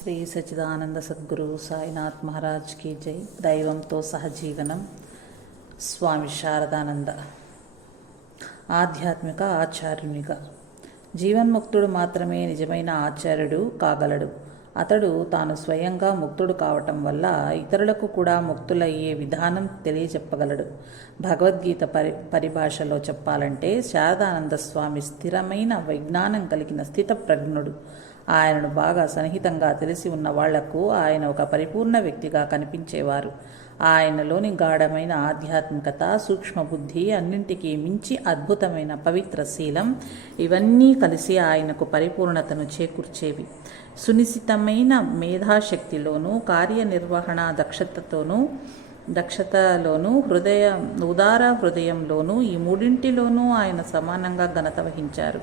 శ్రీ సచ్చిదానంద సద్గురు సాయినాథ్ మహారాజ్ की జై. దైవంతో సహజీవనం. స్వామి శారదానంద. ఆధ్యాత్మిక ఆచార్యునిగా జీవన్ముక్తుడు మాత్రమే నిజమైన ఆచార్యుడు కాగలడు. అతడు తాను స్వయంగా ముక్తుడు కావటం వల్ల ఇతరులకు కూడా ముక్తులయ్యే విధానం తెలియచెప్పగలడు. భగవద్గీత పరిభాషలో చెప్పాలంటే శారదానంద స్వామి స్థిరమైన విజ్ఞానం కలిగిన స్థితప్రజ్ఞుడు. ఆయనను బాగా సన్నిహితంగా తెలిసి ఉన్న వాళ్లకు ఆయన ఒక పరిపూర్ణ వ్యక్తిగా కనిపించేవారు. ఆయనలోని గాఢమైన ఆధ్యాత్మికత, సూక్ష్మబుద్ధి, అన్నింటికీ మించి అద్భుతమైన పవిత్ర శీలం ఇవన్నీ కలిసి ఆయనకు పరిపూర్ణతను చేకూర్చేవి. సునిశితమైన మేధాశక్తిలోనూ కార్యనిర్వహణ దక్షతలోనూ ఉదార హృదయంలోనూ ఈ మూడింటిలోనూ ఆయన సమానంగా ఘనత వహించారు.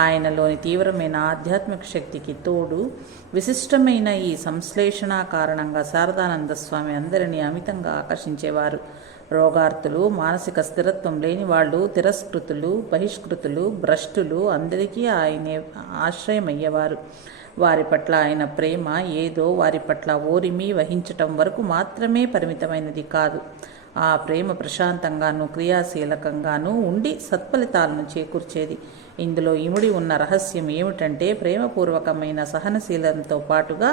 ఆయనలోని తీవ్రమైన ఆధ్యాత్మిక శక్తికి తోడు విశిష్టమైన ఈ సంశ్లేషణ కారణంగా శారదానంద స్వామి అందరినీ అమితంగా ఆకర్షించేవారు. రోగార్తులు, మానసిక స్థిరత్వం లేని వాళ్ళు, తిరస్కృతులు, బహిష్కృతులు, భ్రష్టులు అందరికీ ఆయనే ఆశ్రయమయ్యేవారు. వారి పట్ల ఆయన ప్రేమ ఏదో వారి పట్ల ఓరిమి వహించటం వరకు మాత్రమే పరిమితమైనది కాదు. ఆ ప్రేమ ప్రశాంతంగానూ క్రియాశీలకంగానూ ఉండి సత్ఫలితాలను చేకూర్చేది. ఇందులో ఇముడి ఉన్న రహస్యం ఏమిటంటే ప్రేమపూర్వకమైన సహనశీలంతో పాటుగా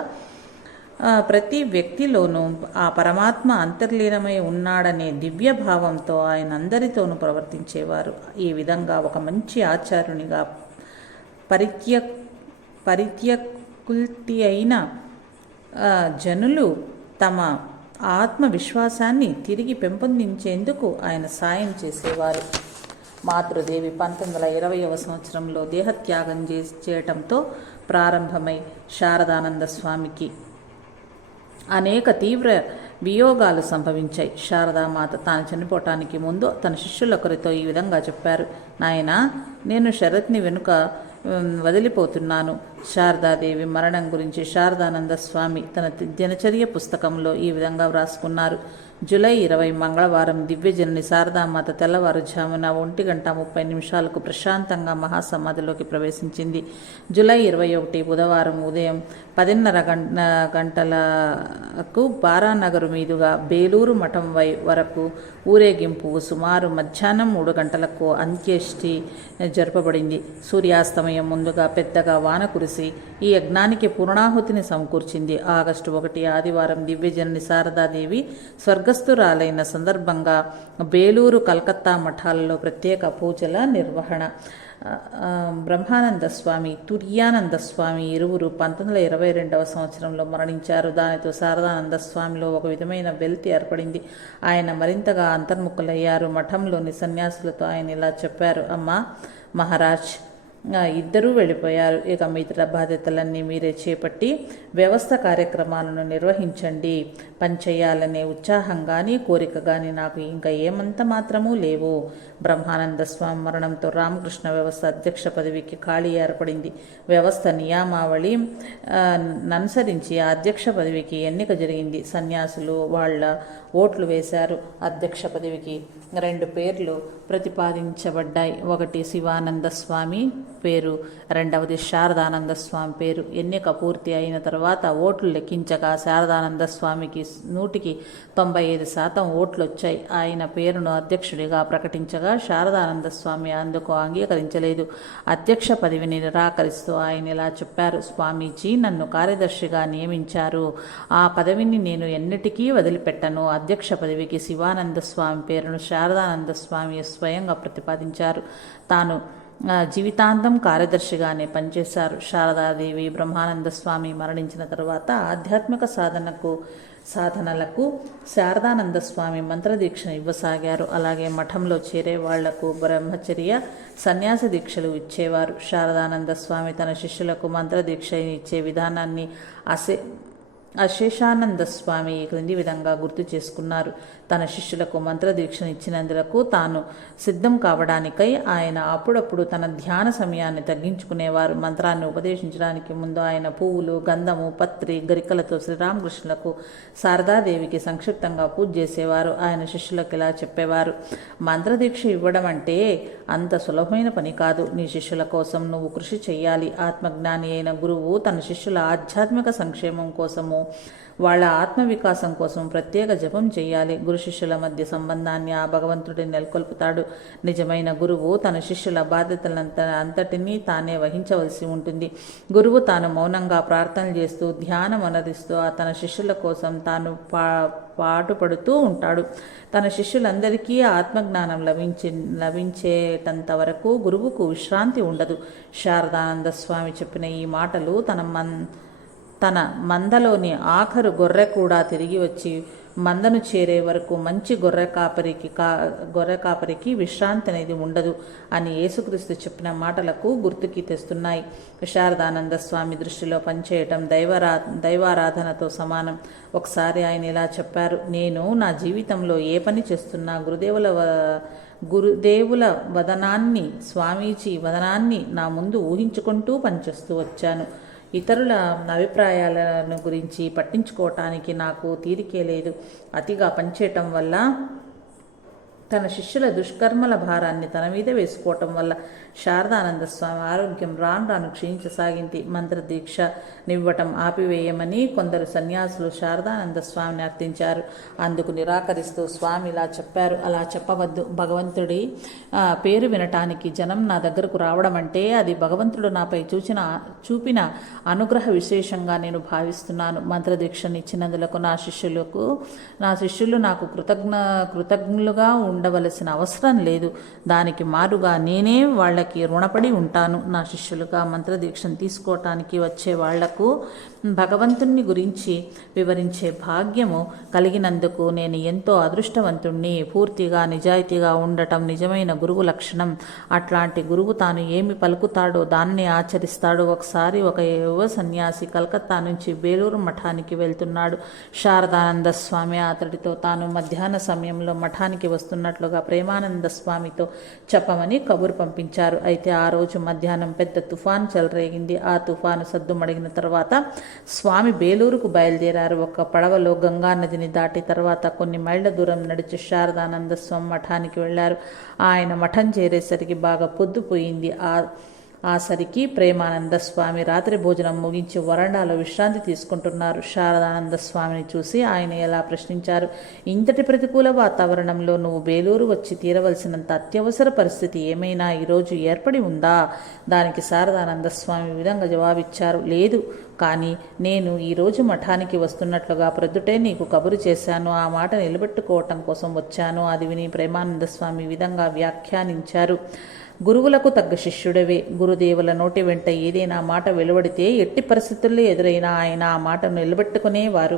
ప్రతి వ్యక్తిలోనూ ఆ పరమాత్మ అంతర్లీనమై ఉన్నాడనే దివ్య భావంతో ఆయన అందరితోనూ ప్రవర్తించేవారు. ఈ విధంగా ఒక మంచి ఆచార్యునిగా పరిత్యకుల్తి అయిన జనులు తమ ఆత్మవిశ్వాసాన్ని తిరిగి పెంపొందించేందుకు ఆయన సాయం చేసేవారు. మాతృదేవి 1920వ సంవత్సరంలో దేహత్యాగం చేయటంతో ప్రారంభమై శారదానంద స్వామికి అనేక తీవ్ర వియోగాలు సంభవించాయి. శారదామాత తాను చనిపోవటానికి ముందు తన శిష్యులొకరితో ఈ విధంగా చెప్పారు: నాయనా, నేను శరత్ని వెనుక వదిలిపోతున్నాను. శారదాదేవి మరణం గురించి శారదానంద స్వామి తన దినచర్య పుస్తకంలో ఈ విధంగా వ్రాసుకున్నారు. జూలై 20 మంగళవారం దివ్యజనని శారదామాత తెల్లవారుజామున 1:30 ప్రశాంతంగా మహాసమాధిలోకి ప్రవేశించింది. జూలై 21 బుధవారం ఉదయం 10:30 గంటలకు బారానగరు మీదుగా బేలూరు మఠం వరకు ఊరేగింపు, సుమారు మధ్యాహ్నం 3 గంటలకు అంత్యేష్టి జరపబడింది. సూర్యాస్తమయం ముందుగా పెద్దగా వాన కురిసి ఈ యజ్ఞానికి పూర్ణాహుతిని సమకూర్చింది. ఆగస్టు 1 ఆదివారం దివ్యజనని శారదాదేవి స్వర్గస్థురాలైన సందర్భంగా బేలూరు, కలకత్తా మఠాలలో ప్రత్యేక పూజల నిర్వహణ. బ్రహ్మానంద స్వామి, తుర్యానంద స్వామి ఇరువురు 1922వ సంవత్సరంలో మరణించారు. దానితో శారదానంద స్వామిలో ఒక విధమైన వెల్తి ఏర్పడింది. ఆయన మరింతగా అంతర్ముఖులయ్యారు. మఠంలోని సన్యాసులతో ఆయన ఇలా చెప్పారు: అమ్మా మహారాజ్, ఇద్దరూ వెళ్ళిపోయారు. ఇక మిగతా బాధ్యతలన్నీ మీరే చేపట్టి వ్యవస్థ కార్యక్రమాలను నిర్వహించండి. పనిచేయాలనే ఉత్సాహం కానీ కోరిక కానీ నాకు ఇంకా ఏమంత మాత్రమూ లేవు. బ్రహ్మానంద స్వామి మరణంతో రామకృష్ణ వ్యవస్థ అధ్యక్ష పదవికి ఖాళీ ఏర్పడింది. వ్యవస్థ నియామావళి అనుసరించి ఆ అధ్యక్ష పదవికి ఎన్నిక జరిగింది. సన్యాసులు వాళ్ళ ఓట్లు వేశారు. అధ్యక్ష పదవికి 2 పేర్లు ప్రతిపాదించబడ్డాయి. ఒకటి శివానంద స్వామి పేరు, రెండవది శారదానంద స్వామి పేరు. ఎన్నిక పూర్తి అయిన తర్వాత ఓట్లు లెక్కించగా శారదానంద స్వామికి 195% ఓట్లు వచ్చాయి. ఆయన పేరును అధ్యక్షుడిగా ప్రకటించగా శారదానంద స్వామి అందుకు అంగీకరించలేదు. అధ్యక్ష పదవిని నిరాకరిస్తూ ఆయన ఇలా చెప్పారు: స్వామీజీ నన్ను కార్యదర్శిగా నియమించారు. ఆ పదవిని నేను ఎన్నిటికీ వదిలిపెట్టను. అధ్యక్ష పదవికి శివానంద స్వామి పేరును శారదానంద స్వామి స్వయంగా ప్రతిపాదించారు. తాను జీవితాంతం కార్యదర్శిగానే పనిచేశారు. శారదాదేవి బ్రహ్మానంద స్వామి మరణించిన తరువాత ఆధ్యాత్మిక సాధనలకు శారదానంద స్వామి మంత్రదీక్షను ఇవ్వసాగారు. అలాగే మఠంలో చేరే వాళ్లకు బ్రహ్మచర్య, సన్యాస దీక్షలు ఇచ్చేవారు. శారదానంద స్వామి తన శిష్యులకు మంత్రదీక్ష ఇచ్చే విధానాన్ని అశేషానంద స్వామి ఈ క్రింది విధంగా గుర్తు చేసుకున్నారు. తన శిష్యులకు మంత్రదీక్షను ఇచ్చినందులకు తాను సిద్ధం కావడానికై ఆయన అప్పుడప్పుడు తన ధ్యాన సమయాన్ని తగ్గించుకునేవారు. మంత్రాన్ని ఉపదేశించడానికి ముందు ఆయన పువ్వులు, గంధము, పత్రి, గరికలతో శ్రీరామకృష్ణులకు, శారదాదేవికి సంక్షిప్తంగా పూజ చేసేవారు. ఆయన శిష్యులకు ఇలా చెప్పేవారు: మంత్రదీక్ష ఇవ్వడం అంటే అంత సులభమైన పని కాదు. నీ శిష్యుల కోసం నువ్వు కృషి చెయ్యాలి. ఆత్మజ్ఞాని అయిన గురువు తన శిష్యుల ఆధ్యాత్మిక సంక్షేమం కోసము, వాళ్ళ ఆత్మవికాసం కోసం ప్రత్యేక జపం చేయాలి. గురు శిష్యుల మధ్య సంబంధాన్ని ఆ భగవంతుడిని నెలకొల్పుతాడు. నిజమైన గురువు తన శిష్యుల బాధ్యతలంతటినీ తానే వహించవలసి ఉంటుంది. గురువు తాను మౌనంగా ప్రార్థనలు చేస్తూ, ధ్యానం అనరిస్తూ తన శిష్యుల కోసం తాను పాటుపడుతూ ఉంటాడు. తన శిష్యులందరికీ ఆత్మజ్ఞానం లభించేటంత వరకు గురువుకు విశ్రాంతి ఉండదు. శారదానంద స్వామి చెప్పిన ఈ మాటలు తన మందలోని ఆఖరు గొర్రె కూడా తిరిగి వచ్చి మందను చేరే వరకు మంచి గొర్రె కాపరికి విశ్రాంతి అనేది ఉండదు అని యేసుక్రీస్తు చెప్పిన మాటలకు గుర్తుకి తెస్తున్నాయి. శారదానంద స్వామి దృష్టిలో పనిచేయటం దైవారాధనతో సమానం. ఒకసారి ఆయన ఇలా చెప్పారు: నేను నా జీవితంలో ఏ పని చేస్తున్నా గురుదేవుల వదనాన్ని, స్వామీజీ వదనాన్ని నా ముందు ఊహించుకుంటూ పనిచేస్తూ వచ్చాను. ఇతరుల అభిప్రాయాలను గురించి పట్టించుకోవటానికి నాకు తీరికే లేదు. అతిగా పనిచేయటం వల్ల, తన శిష్యుల దుష్కర్మల భారాన్ని తన మీద వేసుకోవటం వల్ల శారదానంద స్వామి ఆరోగ్యం రాను క్షీణించసాగింది. మంత్రదీక్ష నివ్వటం ఆపివేయమని కొందరు సన్యాసులు శారదానంద స్వామిని అర్థించారు. అందుకు నిరాకరిస్తూ స్వామి ఇలా చెప్పారు: అలా చెప్పవద్దు. భగవంతుడి పేరు వినటానికి జనం నా దగ్గరకు రావడం అంటే అది భగవంతుడు నాపై చూపిన అనుగ్రహ విశేషంగా నేను భావిస్తున్నాను. మంత్రదీక్షనిచ్చినందులకు నా శిష్యులు నాకు కృతజ్ఞులుగా ఉండవలసిన అవసరం లేదు. దానికి మారుగా నేనే వాళ్ళకి రుణపడి ఉంటాను. నా శిష్యులుగా మంత్రదీక్షను తీసుకోవటానికి వచ్చే వాళ్లకు భగవంతుని గురించి వివరించే భాగ్యము కలిగినందుకు నేను ఎంతో అదృష్టవంతుణ్ణి. పూర్తిగా నిజాయితీగా ఉండటం నిజమైన గురువు లక్షణం. అట్లాంటి గురువు తాను ఏమి పలుకుతాడో దాన్నే ఆచరిస్తాడు. ఒకసారి ఒక యువ సన్యాసి కలకత్తా నుంచి బేలూరు మఠానికి వెళ్తున్నాడు. శారదానంద స్వామి అతడితో తాను మధ్యాహ్న సమయంలో మఠానికి వస్తున్నట్లుగా ప్రేమానంద స్వామితో చెప్పమని కబురు పంపించారు. అయితే ఆ రోజు మధ్యాహ్నం పెద్ద తుఫాను చెలరేగింది. ఆ తుఫాను సద్దుమడిగిన తర్వాత స్వామి బేలూరుకు బయలుదేరారు. ఒక పడవలో గంగా నదిని దాటి తర్వాత కొన్ని మైళ్ళ దూరం నడిచి శారదానంద స్వామి మఠానికి వెళ్లారు. ఆయన మఠం చేరేసరికి బాగా పొద్దుపోయింది. ఆ సరికి ప్రేమానంద స్వామి రాత్రి భోజనం ముగించి వరండాలో విశ్రాంతి తీసుకుంటున్నారు. శారదానంద స్వామిని చూసి ఆయన ఎలా ప్రశ్నించారు: ఇంతటి ప్రతికూల వాతావరణంలో నువ్వు బేలూరు వచ్చి తీరవలసినంత అత్యవసర పరిస్థితి ఏమైనా ఈరోజు ఏర్పడి ఉందా? దానికి శారదానంద స్వామి విధంగా జవాబిచ్చారు: లేదు, కానీ నేను ఈరోజు మఠానికి వస్తున్నట్లుగా ప్రొద్దుటే నీకు కబురు చేశాను. ఆ మాట నిలబెట్టుకోవటం కోసం వచ్చాను. అది విని ప్రేమానంద స్వామి విధంగా వ్యాఖ్యానించారు: గురువులకు తగ్గ శిష్యుడవే. గురుదేవుల నోటి వెంట ఏదైనా మాట వెలువడితే ఎట్టి పరిస్థితుల్లో ఎదురైనా ఆయన ఆ మాటను నిలబెట్టుకునేవారు.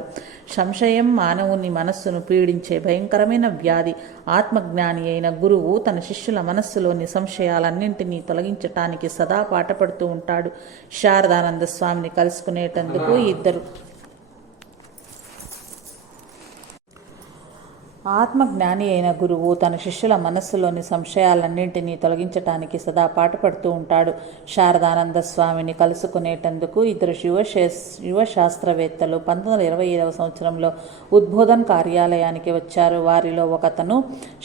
సంశయం మానవుని మనస్సును పీడించే భయంకరమైన వ్యాధి. ఆత్మజ్ఞాని అయిన గురువు తన శిష్యుల మనస్సులోని సంశయాలన్నింటినీ తొలగించటానికి సదా పాటుపడుతూ ఉంటాడు. శారదానంద స్వామిని కలుసుకునేటందుకు ఆత్మజ్ఞాని అయిన గురువు తన శిష్యుల మనస్సులోని సంశయాలన్నింటినీ తొలగించటానికి సదా పాటుపడుతూ ఉంటాడు. శారదానంద స్వామిని కలుసుకునేటందుకు ఇద్దరు యువ శాస్త్రవేత్తలు 1925వ సంవత్సరంలో ఉద్బోధన్ కార్యాలయానికి వచ్చారు. వారిలో ఒకతను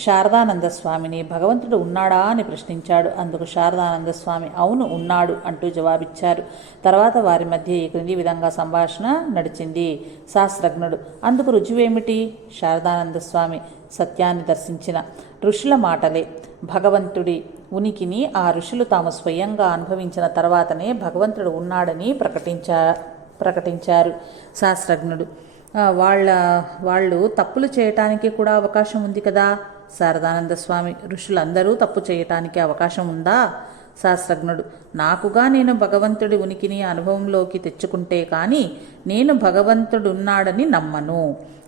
శారదానంద స్వామిని భగవంతుడు ఉన్నాడా అని ప్రశ్నించాడు. అందుకు శారదానంద స్వామి అవును ఉన్నాడు అంటూ జవాబిచ్చారు. తర్వాత వారి మధ్య ఈ క్రింది విధంగా సంభాషణ నడిచింది: శాస్త్రజ్ఞుడు: అందుకు రుజువేమిటి? శారదానంద స్వామి: సత్యాన్ని దర్శించిన ఋషుల మాటలే. భగవంతుడి ఉనికిని ఆ ఋషులు తాము స్వయంగా అనుభవించిన తర్వాతనే భగవంతుడు ఉన్నాడని ప్రకటించారు. శాస్త్రజ్ఞుడు: వాళ్ళు తప్పులు చేయటానికి కూడా అవకాశం ఉంది కదా? శారదానంద స్వామి: ఋషులందరూ తప్పు చేయటానికి అవకాశం ఉందా? శాస్త్రజ్ఞుడు: నాకుగా నేను భగవంతుడి ఉనికిని అనుభవంలోకి తెచ్చుకుంటే కానీ నేను భగవంతుడున్నాడని నమ్మను.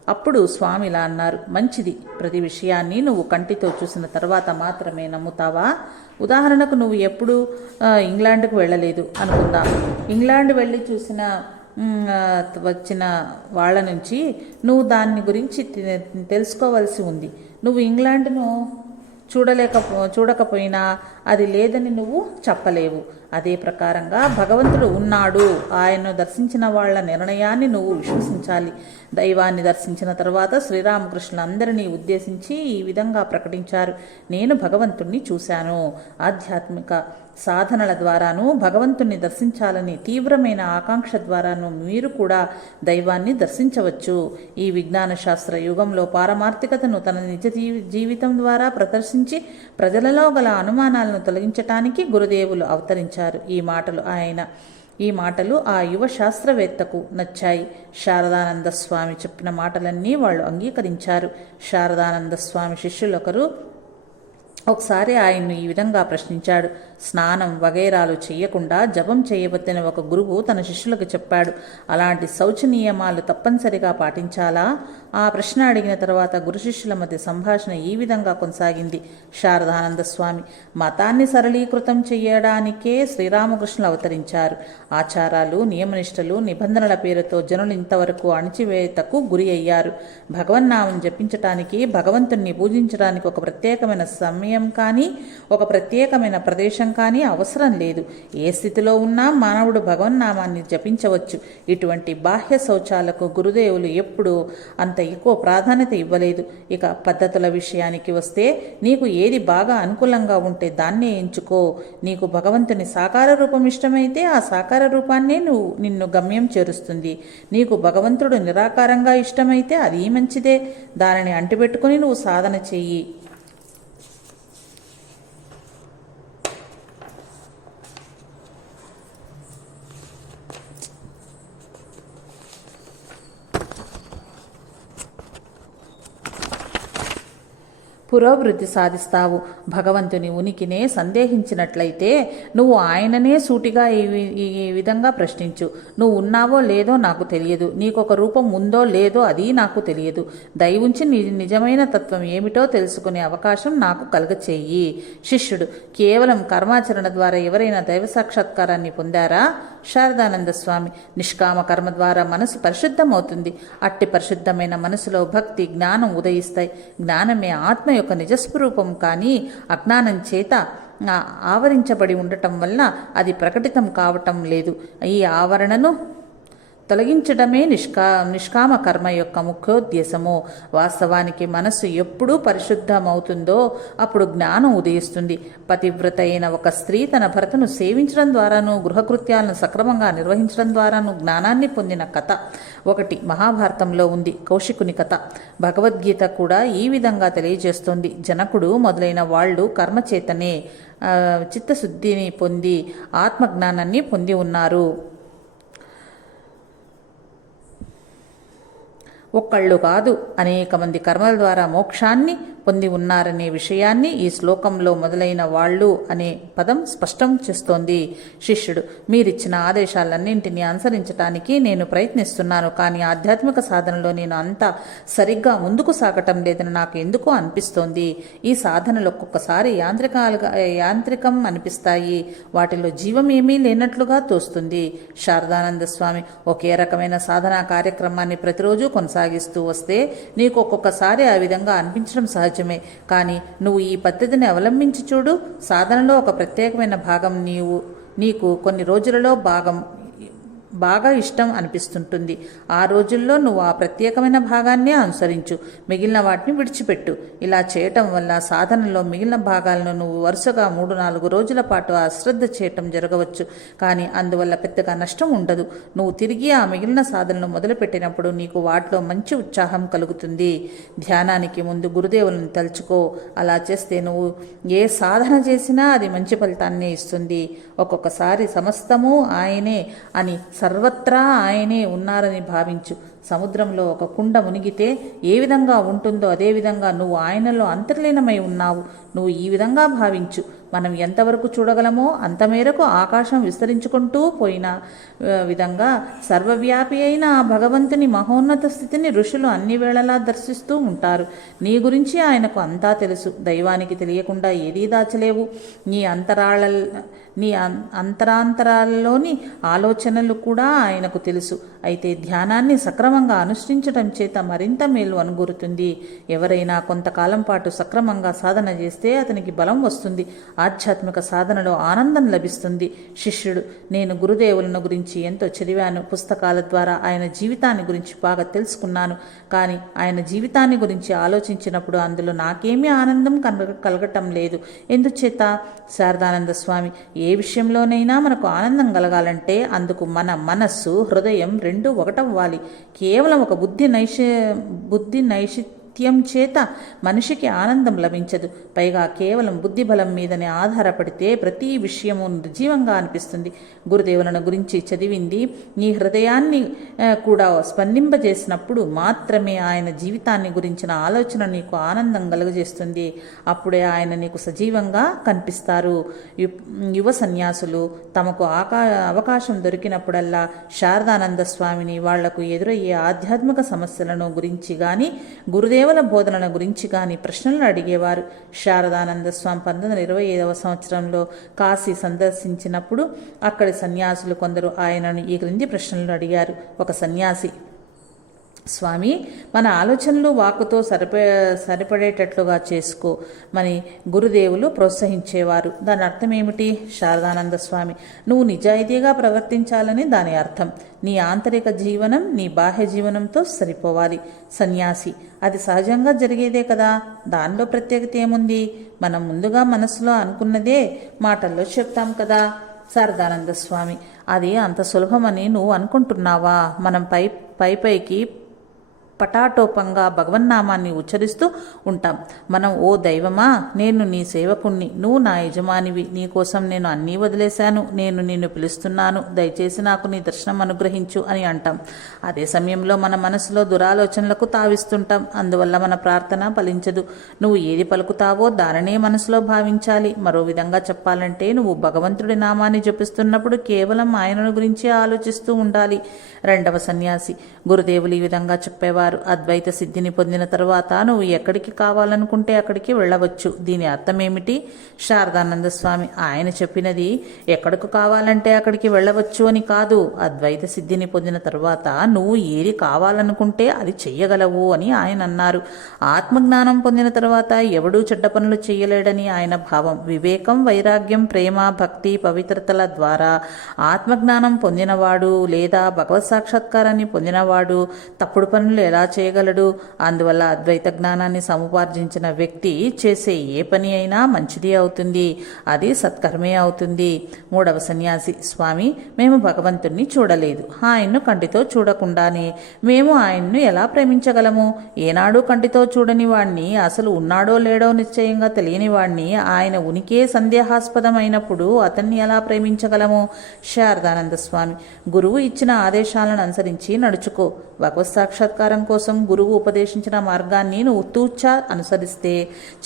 అప్పుడు స్వామి ఇలా అన్నారు: మంచిది, ప్రతి విషయాన్ని నువ్వు కంటితో చూసిన తర్వాత మాత్రమే నమ్ముతావా? ఉదాహరణకు నువ్వు ఎప్పుడు ఇంగ్లాండ్కు వెళ్ళలేదు అనుకుందాం. ఇంగ్లాండ్ వెళ్ళి చూసిన వచ్చిన వాళ్ళ నుంచి నువ్వు దాని గురించి తెలుసుకోవాల్సి ఉంది. నువ్వు ఇంగ్లాండ్ను చూడకపోయినా అది లేదని నువ్వు చెప్పలేవు. అదే ప్రకారంగా భగవంతుడు ఉన్నాడు. ఆయన్ను దర్శించిన వాళ్ళ నిర్ణయాన్ని నువ్వు విశ్వసించాలి. దైవాన్ని దర్శించిన తర్వాత శ్రీరామకృష్ణులు అందరినీ ఉద్దేశించి ఈ విధంగా ప్రకటించారు: నేను భగవంతుణ్ణి చూశాను. ఆధ్యాత్మిక సాధనల ద్వారాను భగవంతుణ్ణి దర్శించాలని తీవ్రమైన ఆకాంక్ష ద్వారాను మీరు కూడా దైవాన్ని దర్శించవచ్చు. ఈ విజ్ఞాన శాస్త్ర యుగంలో పారమార్థికతను తన నిజ జీవితం ద్వారా ప్రదర్శించి ప్రజలలో గల అనుమానాలను తొలగించటానికి గురుదేవులు అవతరించారు. ఈ మాటలు ఆ యువ శాస్త్రవేత్తకు నచ్చాయి. శారదానంద స్వామి చెప్పిన మాటలన్నీ వాళ్ళు అంగీకరించారు. శారదానంద స్వామి శిష్యులొకరు ఒకసారి ఆయన్ను ఈ విధంగా ప్రశ్నించాడు: స్నానం వగైరాలు చేయకుండా జపం చేయవద్దని ఒక గురువు తన శిష్యులకు చెప్పాడు. అలాంటి శౌచ నియమాలు తప్పనిసరిగా పాటించాలా? ఆ ప్రశ్న అడిగిన తర్వాత గురు శిష్యుల మధ్య సంభాషణ ఈ విధంగా కొనసాగింది. శారదానంద స్వామి: మతాన్ని సరళీకృతం చేయడానికే శ్రీరామకృష్ణులు అవతరించారు. ఆచారాలు, నియమనిష్టలు, నిబంధనల పేరుతో జనులు ఇంతవరకు అణిచివేతకు గురి అయ్యారు. భగవన్నామం జపించటానికి, భగవంతుణ్ణి పూజించడానికి ఒక ప్రత్యేకమైన సమయం కానీ ఒక ప్రత్యేకమైన ప్రదేశం కానీ అవసరం లేదు. ఏ స్థితిలో ఉన్నా మానవుడు భగవన్నామాన్ని జపించవచ్చు. ఇటువంటి బాహ్య శౌచాలకు గురుదేవులు ఎప్పుడూ అంత ఎక్కువ ప్రాధాన్యత ఇవ్వలేదు. ఇక పద్ధతుల విషయానికి వస్తే, నీకు ఏది బాగా అనుకూలంగా ఉంటే దాన్నే ఎంచుకో. నీకు భగవంతుని సాకార రూపం ఇష్టమైతే ఆ సాకార రూపాన్నే నిన్ను గమ్యం చేరుస్తుంది. నీకు భగవంతుడు నిరాకారంగా ఇష్టమైతే అది మంచిదే. దానిని అంటిపెట్టుకుని నువ్వు సాధన చెయ్యి. పురోభివృద్ధి సాధిస్తావు. భగవంతుని ఉనికినే సందేహించినట్లయితే నువ్వు ఆయననే సూటిగా ఈ విధంగా ప్రశ్నించు: నువ్వు ఉన్నావో లేదో నాకు తెలియదు, నీకొక రూపం ఉందో లేదో అది నాకు తెలియదు. దయవుంచి నిజమైన తత్వం ఏమిటో తెలుసుకునే అవకాశం నాకు కలుగచేయి. శిష్యుడు: కేవలం కర్మాచరణ ద్వారా ఎవరైనా దైవ సాక్షాత్కారాన్ని పొందారా? శారదానంద స్వామి: నిష్కామ కర్మ ద్వారా మనసు పరిశుద్ధమవుతుంది. అట్టి పరిశుద్ధమైన మనసులో భక్తి, జ్ఞానం ఉదయిస్తాయి. జ్ఞానమే ఆత్మ యొక్క నిజస్వరూపం. కానీ అజ్ఞానం చేత ఆవరించబడి ఉండటం వల్ల అది ప్రకటితం కావటం లేదు. ఈ ఆవరణను తొలగించడమే నిష్కామ కర్మ యొక్క ముఖ్యోద్దేశము. వాస్తవానికి మనస్సు ఎప్పుడు పరిశుద్ధమవుతుందో అప్పుడు జ్ఞానం ఉదయిస్తుంది. పతివ్రత అయిన ఒక స్త్రీ తన భర్తను సేవించడం ద్వారాను, గృహకృత్యాలను సక్రమంగా నిర్వహించడం ద్వారాను జ్ఞానాన్ని పొందిన కథ ఒకటి మహాభారతంలో ఉంది. కౌశికుని కథ. భగవద్గీత కూడా ఈ విధంగా తెలియజేస్తోంది. జనకుడు మొదలైన వాళ్ళు కర్మచేతనే చిత్తశుద్ధిని పొంది ఆత్మజ్ఞానాన్ని పొంది ఉన్నారు. ఒక్కళ్ళు కాదు, అనేక మంది కర్మల ద్వారా మోక్షాన్ని పొంది ఉన్నారనే విషయాన్ని ఈ శ్లోకంలో మొదలైన వాళ్ళు అనే పదం స్పష్టం చేస్తోంది. శిష్యుడు: మీరిచ్చిన ఆదేశాలన్నింటినీ అనుసరించటానికి నేను ప్రయత్నిస్తున్నాను. కానీ ఆధ్యాత్మిక సాధనలో నేను అంతా సరిగ్గా ముందుకు సాగటం లేదని నాకు ఎందుకో అనిపిస్తోంది. ఈ సాధనలు ఒక్కొక్కసారి యాంత్రికం అనిపిస్తాయి. వాటిలో జీవం ఏమీ లేనట్లుగా తోస్తుంది. శారదానంద స్వామి: ఒకే రకమైన సాధనా కార్యక్రమాన్ని ప్రతిరోజు కొనసాగిస్తూ వస్తే నీకు ఒక్కొక్కసారి ఆ విధంగా అనిపించడం సహజమే. కానీ నువ్వు ఈ పద్ధతిని అవలంబించి చూడు. సాధనలో ఒక ప్రత్యేకమైన భాగం నీకు కొన్ని రోజులలో బాగా ఇష్టం అనిపిస్తుంటుంది. ఆ రోజుల్లో నువ్వు ఆ ప్రత్యేకమైన భాగాన్నే అనుసరించు, మిగిలిన వాటిని విడిచిపెట్టు. ఇలా చేయటం వల్ల సాధనలో మిగిలిన భాగాలను నువ్వు వరుసగా 3-4 రోజుల పాటు అశ్రద్ధ చేయటం జరగవచ్చు. కానీ అందువల్ల పెద్దగా నష్టం ఉండదు. నువ్వు తిరిగి ఆ మిగిలిన సాధనలు మొదలుపెట్టినప్పుడు నీకు వాటిలో మంచి ఉత్సాహం కలుగుతుంది. ధ్యానానికి ముందు గురుదేవులను తలుచుకో. అలా చేస్తే నువ్వు ఏ సాధన చేసినా అది మంచి ఫలితాన్నే ఇస్తుంది. ఒక్కొక్కసారి సమస్తము ఆయనే అని, సర్వత్రా ఆయనే ఉన్నారని భావించు. సముద్రంలో ఒక కుండ మునిగితే ఏ విధంగా ఉంటుందో అదేవిధంగా నువ్వు ఆయనలో అంతర్లీనమై ఉన్నావు. నువ్వు ఈ విధంగా భావించు. మనం ఎంతవరకు చూడగలమో అంతమేరకు ఆకాశం విస్తరించుకుంటూ పోయిన విధంగా సర్వవ్యాపి అయిన ఆ భగవంతుని మహోన్నత స్థితిని ఋషులు అన్ని వేళలా దర్శిస్తూ ఉంటారు. నీ గురించి ఆయనకు అంతా తెలుసు. దైవానికి తెలియకుండా ఏదీ దాచలేవు. నీ అంతరాంతరాల్లోని ఆలోచనలు కూడా ఆయనకు తెలుసు. అయితే ధ్యానాన్ని సక్రమంగా అనుష్ఠించటం చేత మరింత మేలు అనుగురుతుంది. ఎవరైనా కొంతకాలం పాటు సక్రమంగా సాధన చేస్తే అతనికి బలం వస్తుంది. ఆధ్యాత్మిక సాధనలో ఆనందం లభిస్తుంది. శిష్యుడు: నేను గురుదేవులను గురించి ఎంతో చదివాను. పుస్తకాల ద్వారా ఆయన జీవితాన్ని గురించి బాగా తెలుసుకున్నాను. కానీ ఆయన జీవితాన్ని గురించి ఆలోచించినప్పుడు అందులో నాకేమీ ఆనందం కలగటం లేదు. ఎందుచేత? శారదానంద స్వామి: ఏ విషయంలోనైనా మనకు ఆనందం కలగాలంటే అందుకు మన మనస్సు, హృదయం రెండూ ఒకటవ్వాలి. కేవలం ఒక బుద్ధి నైషిత్యం చేత మనిషికి ఆనందం లభించదు. పైగా కేవలం బుద్ధి బలం మీదనే ఆధారపడితే ప్రతి విషయము నిర్జీవంగా అనిపిస్తుంది. గురుదేవులను గురించి చదివింది నీ హృదయాన్ని కూడా స్పందింపజేసినప్పుడు మాత్రమే ఆయన జీవితాన్ని గురించిన ఆలోచన నీకు ఆనందం కలుగజేస్తుంది. అప్పుడే ఆయన నీకు సజీవంగా కనిపిస్తారు. యువ సన్యాసులు తమకు అవకాశం దొరికినప్పుడల్లా శారదానంద స్వామిని వాళ్లకు ఎదురయ్యే ఆధ్యాత్మిక సమస్యలను గురించి కానీ గురుదేవుల బోధనల గురించి కానీ ప్రశ్నలు అడిగేవారు. శారదానంద స్వామి 1925వ సంవత్సరంలో కాశీ సందర్శించినప్పుడు అక్కడి సన్యాసులు కొందరు ఆయనను ఈ క్రింది ప్రశ్నలు అడిగారు. ఒక సన్యాసి: స్వామి, మన ఆలోచనలు వాక్కుతో సరిపడేటట్లుగా చేసుకో మని గురుదేవులు ప్రోత్సహించేవారు. దాని అర్థం ఏమిటి? శారదానంద స్వామి: నువ్వు నిజాయితీగా ప్రవర్తించాలని దాని అర్థం. నీ ఆంతరిక జీవనం నీ బాహ్య జీవనంతో సరిపోవాలి. సన్యాసి: అది సహజంగా జరిగేదే కదా, దానిలో ప్రత్యేకత ఏముంది? మనం ముందుగా మనసులో అనుకున్నదే మాటల్లో చెప్తాం కదా. శారదానంద స్వామి: అది అంత సులభమని నువ్వు అనుకుంటున్నావా? మనం పైకి పటాటోపంగా భగవన్నామాన్ని ఉచ్చరిస్తూ ఉంటాం. మనం: ఓ దైవమా, నేను నీ సేవకుణ్ణి, నువ్వు నా యజమానివి, నీకోసం నేను అన్నీ వదిలేశాను, నేను నిన్ను పిలుస్తున్నాను, దయచేసి నాకు నీ దర్శనం అనుగ్రహించు అని అంటాం. అదే సమయంలో మన మనసులో దురాలోచనలకు తావిస్తుంటాం. అందువల్ల మన ప్రార్థన ఫలించదు. నువ్వు ఏది పలుకుతావో దానినే మనసులో భావించాలి. మరో విధంగా చెప్పాలంటే నువ్వు భగవంతుడి నామాన్ని జపిస్తున్నప్పుడు కేవలం ఆయనను గురించే ఆలోచిస్తూ ఉండాలి. రెండవ సన్యాసి: గురుదేవులు ఈ విధంగా చెప్పేవారు: అద్వైత సిద్ధిని పొందిన తరువాత నువ్వు ఎక్కడికి కావాలనుకుంటే అక్కడికి వెళ్ళవచ్చు. దీని అర్థమేమిటి? శారదానంద స్వామి: ఆయన చెప్పినది ఎక్కడికి కావాలంటే అక్కడికి వెళ్ళవచ్చు అని కాదు. అద్వైత సిద్ధిని పొందిన తరువాత నువ్వు ఏది కావాలనుకుంటే అది చెయ్యగలవు అని ఆయన అన్నారు. ఆత్మజ్ఞానం పొందిన తర్వాత ఎవడూ చెడ్డ పనులు చెయ్యలేడని ఆయన భావం. వివేకం, వైరాగ్యం, ప్రేమ, భక్తి, పవిత్రతల ద్వారా ఆత్మజ్ఞానం పొందినవాడు లేదా భగవత్ సాక్షాత్కారాన్ని పొందినవాడు తప్పుడు పనులు ఎలా చేయగలడు? అందువల్ల అద్వైత జ్ఞానాన్ని సముపార్జించిన వ్యక్తి చేసే ఏ పని అయినా మంచిది అవుతుంది, అది సత్కర్మే అవుతుంది. మూడవ సన్యాసి: స్వామి, మేము భగవంతుణ్ణి చూడలేదు. ఆయన్ను కంటితో చూడకుండానే మేము ఆయన్ను ఎలా ప్రేమించగలము? ఏనాడు కంటితో చూడని వాణ్ణి, అసలు ఉన్నాడో లేడో నిశ్చయంగా తెలియని వాణ్ణి, ఆయన ఉనికే సందేహాస్పదమైనప్పుడు అతన్ని ఎలా ప్రేమించగలము? శారదానంద స్వామి: గురువు ఇచ్చిన ఆదేశాలను అనుసరించి నడుచుకో. భగవత్ సాక్షాత్కారం కోసం గురువు ఉపదేశించిన మార్గాన్ని నువ్వు తూచా అనుసరిస్తే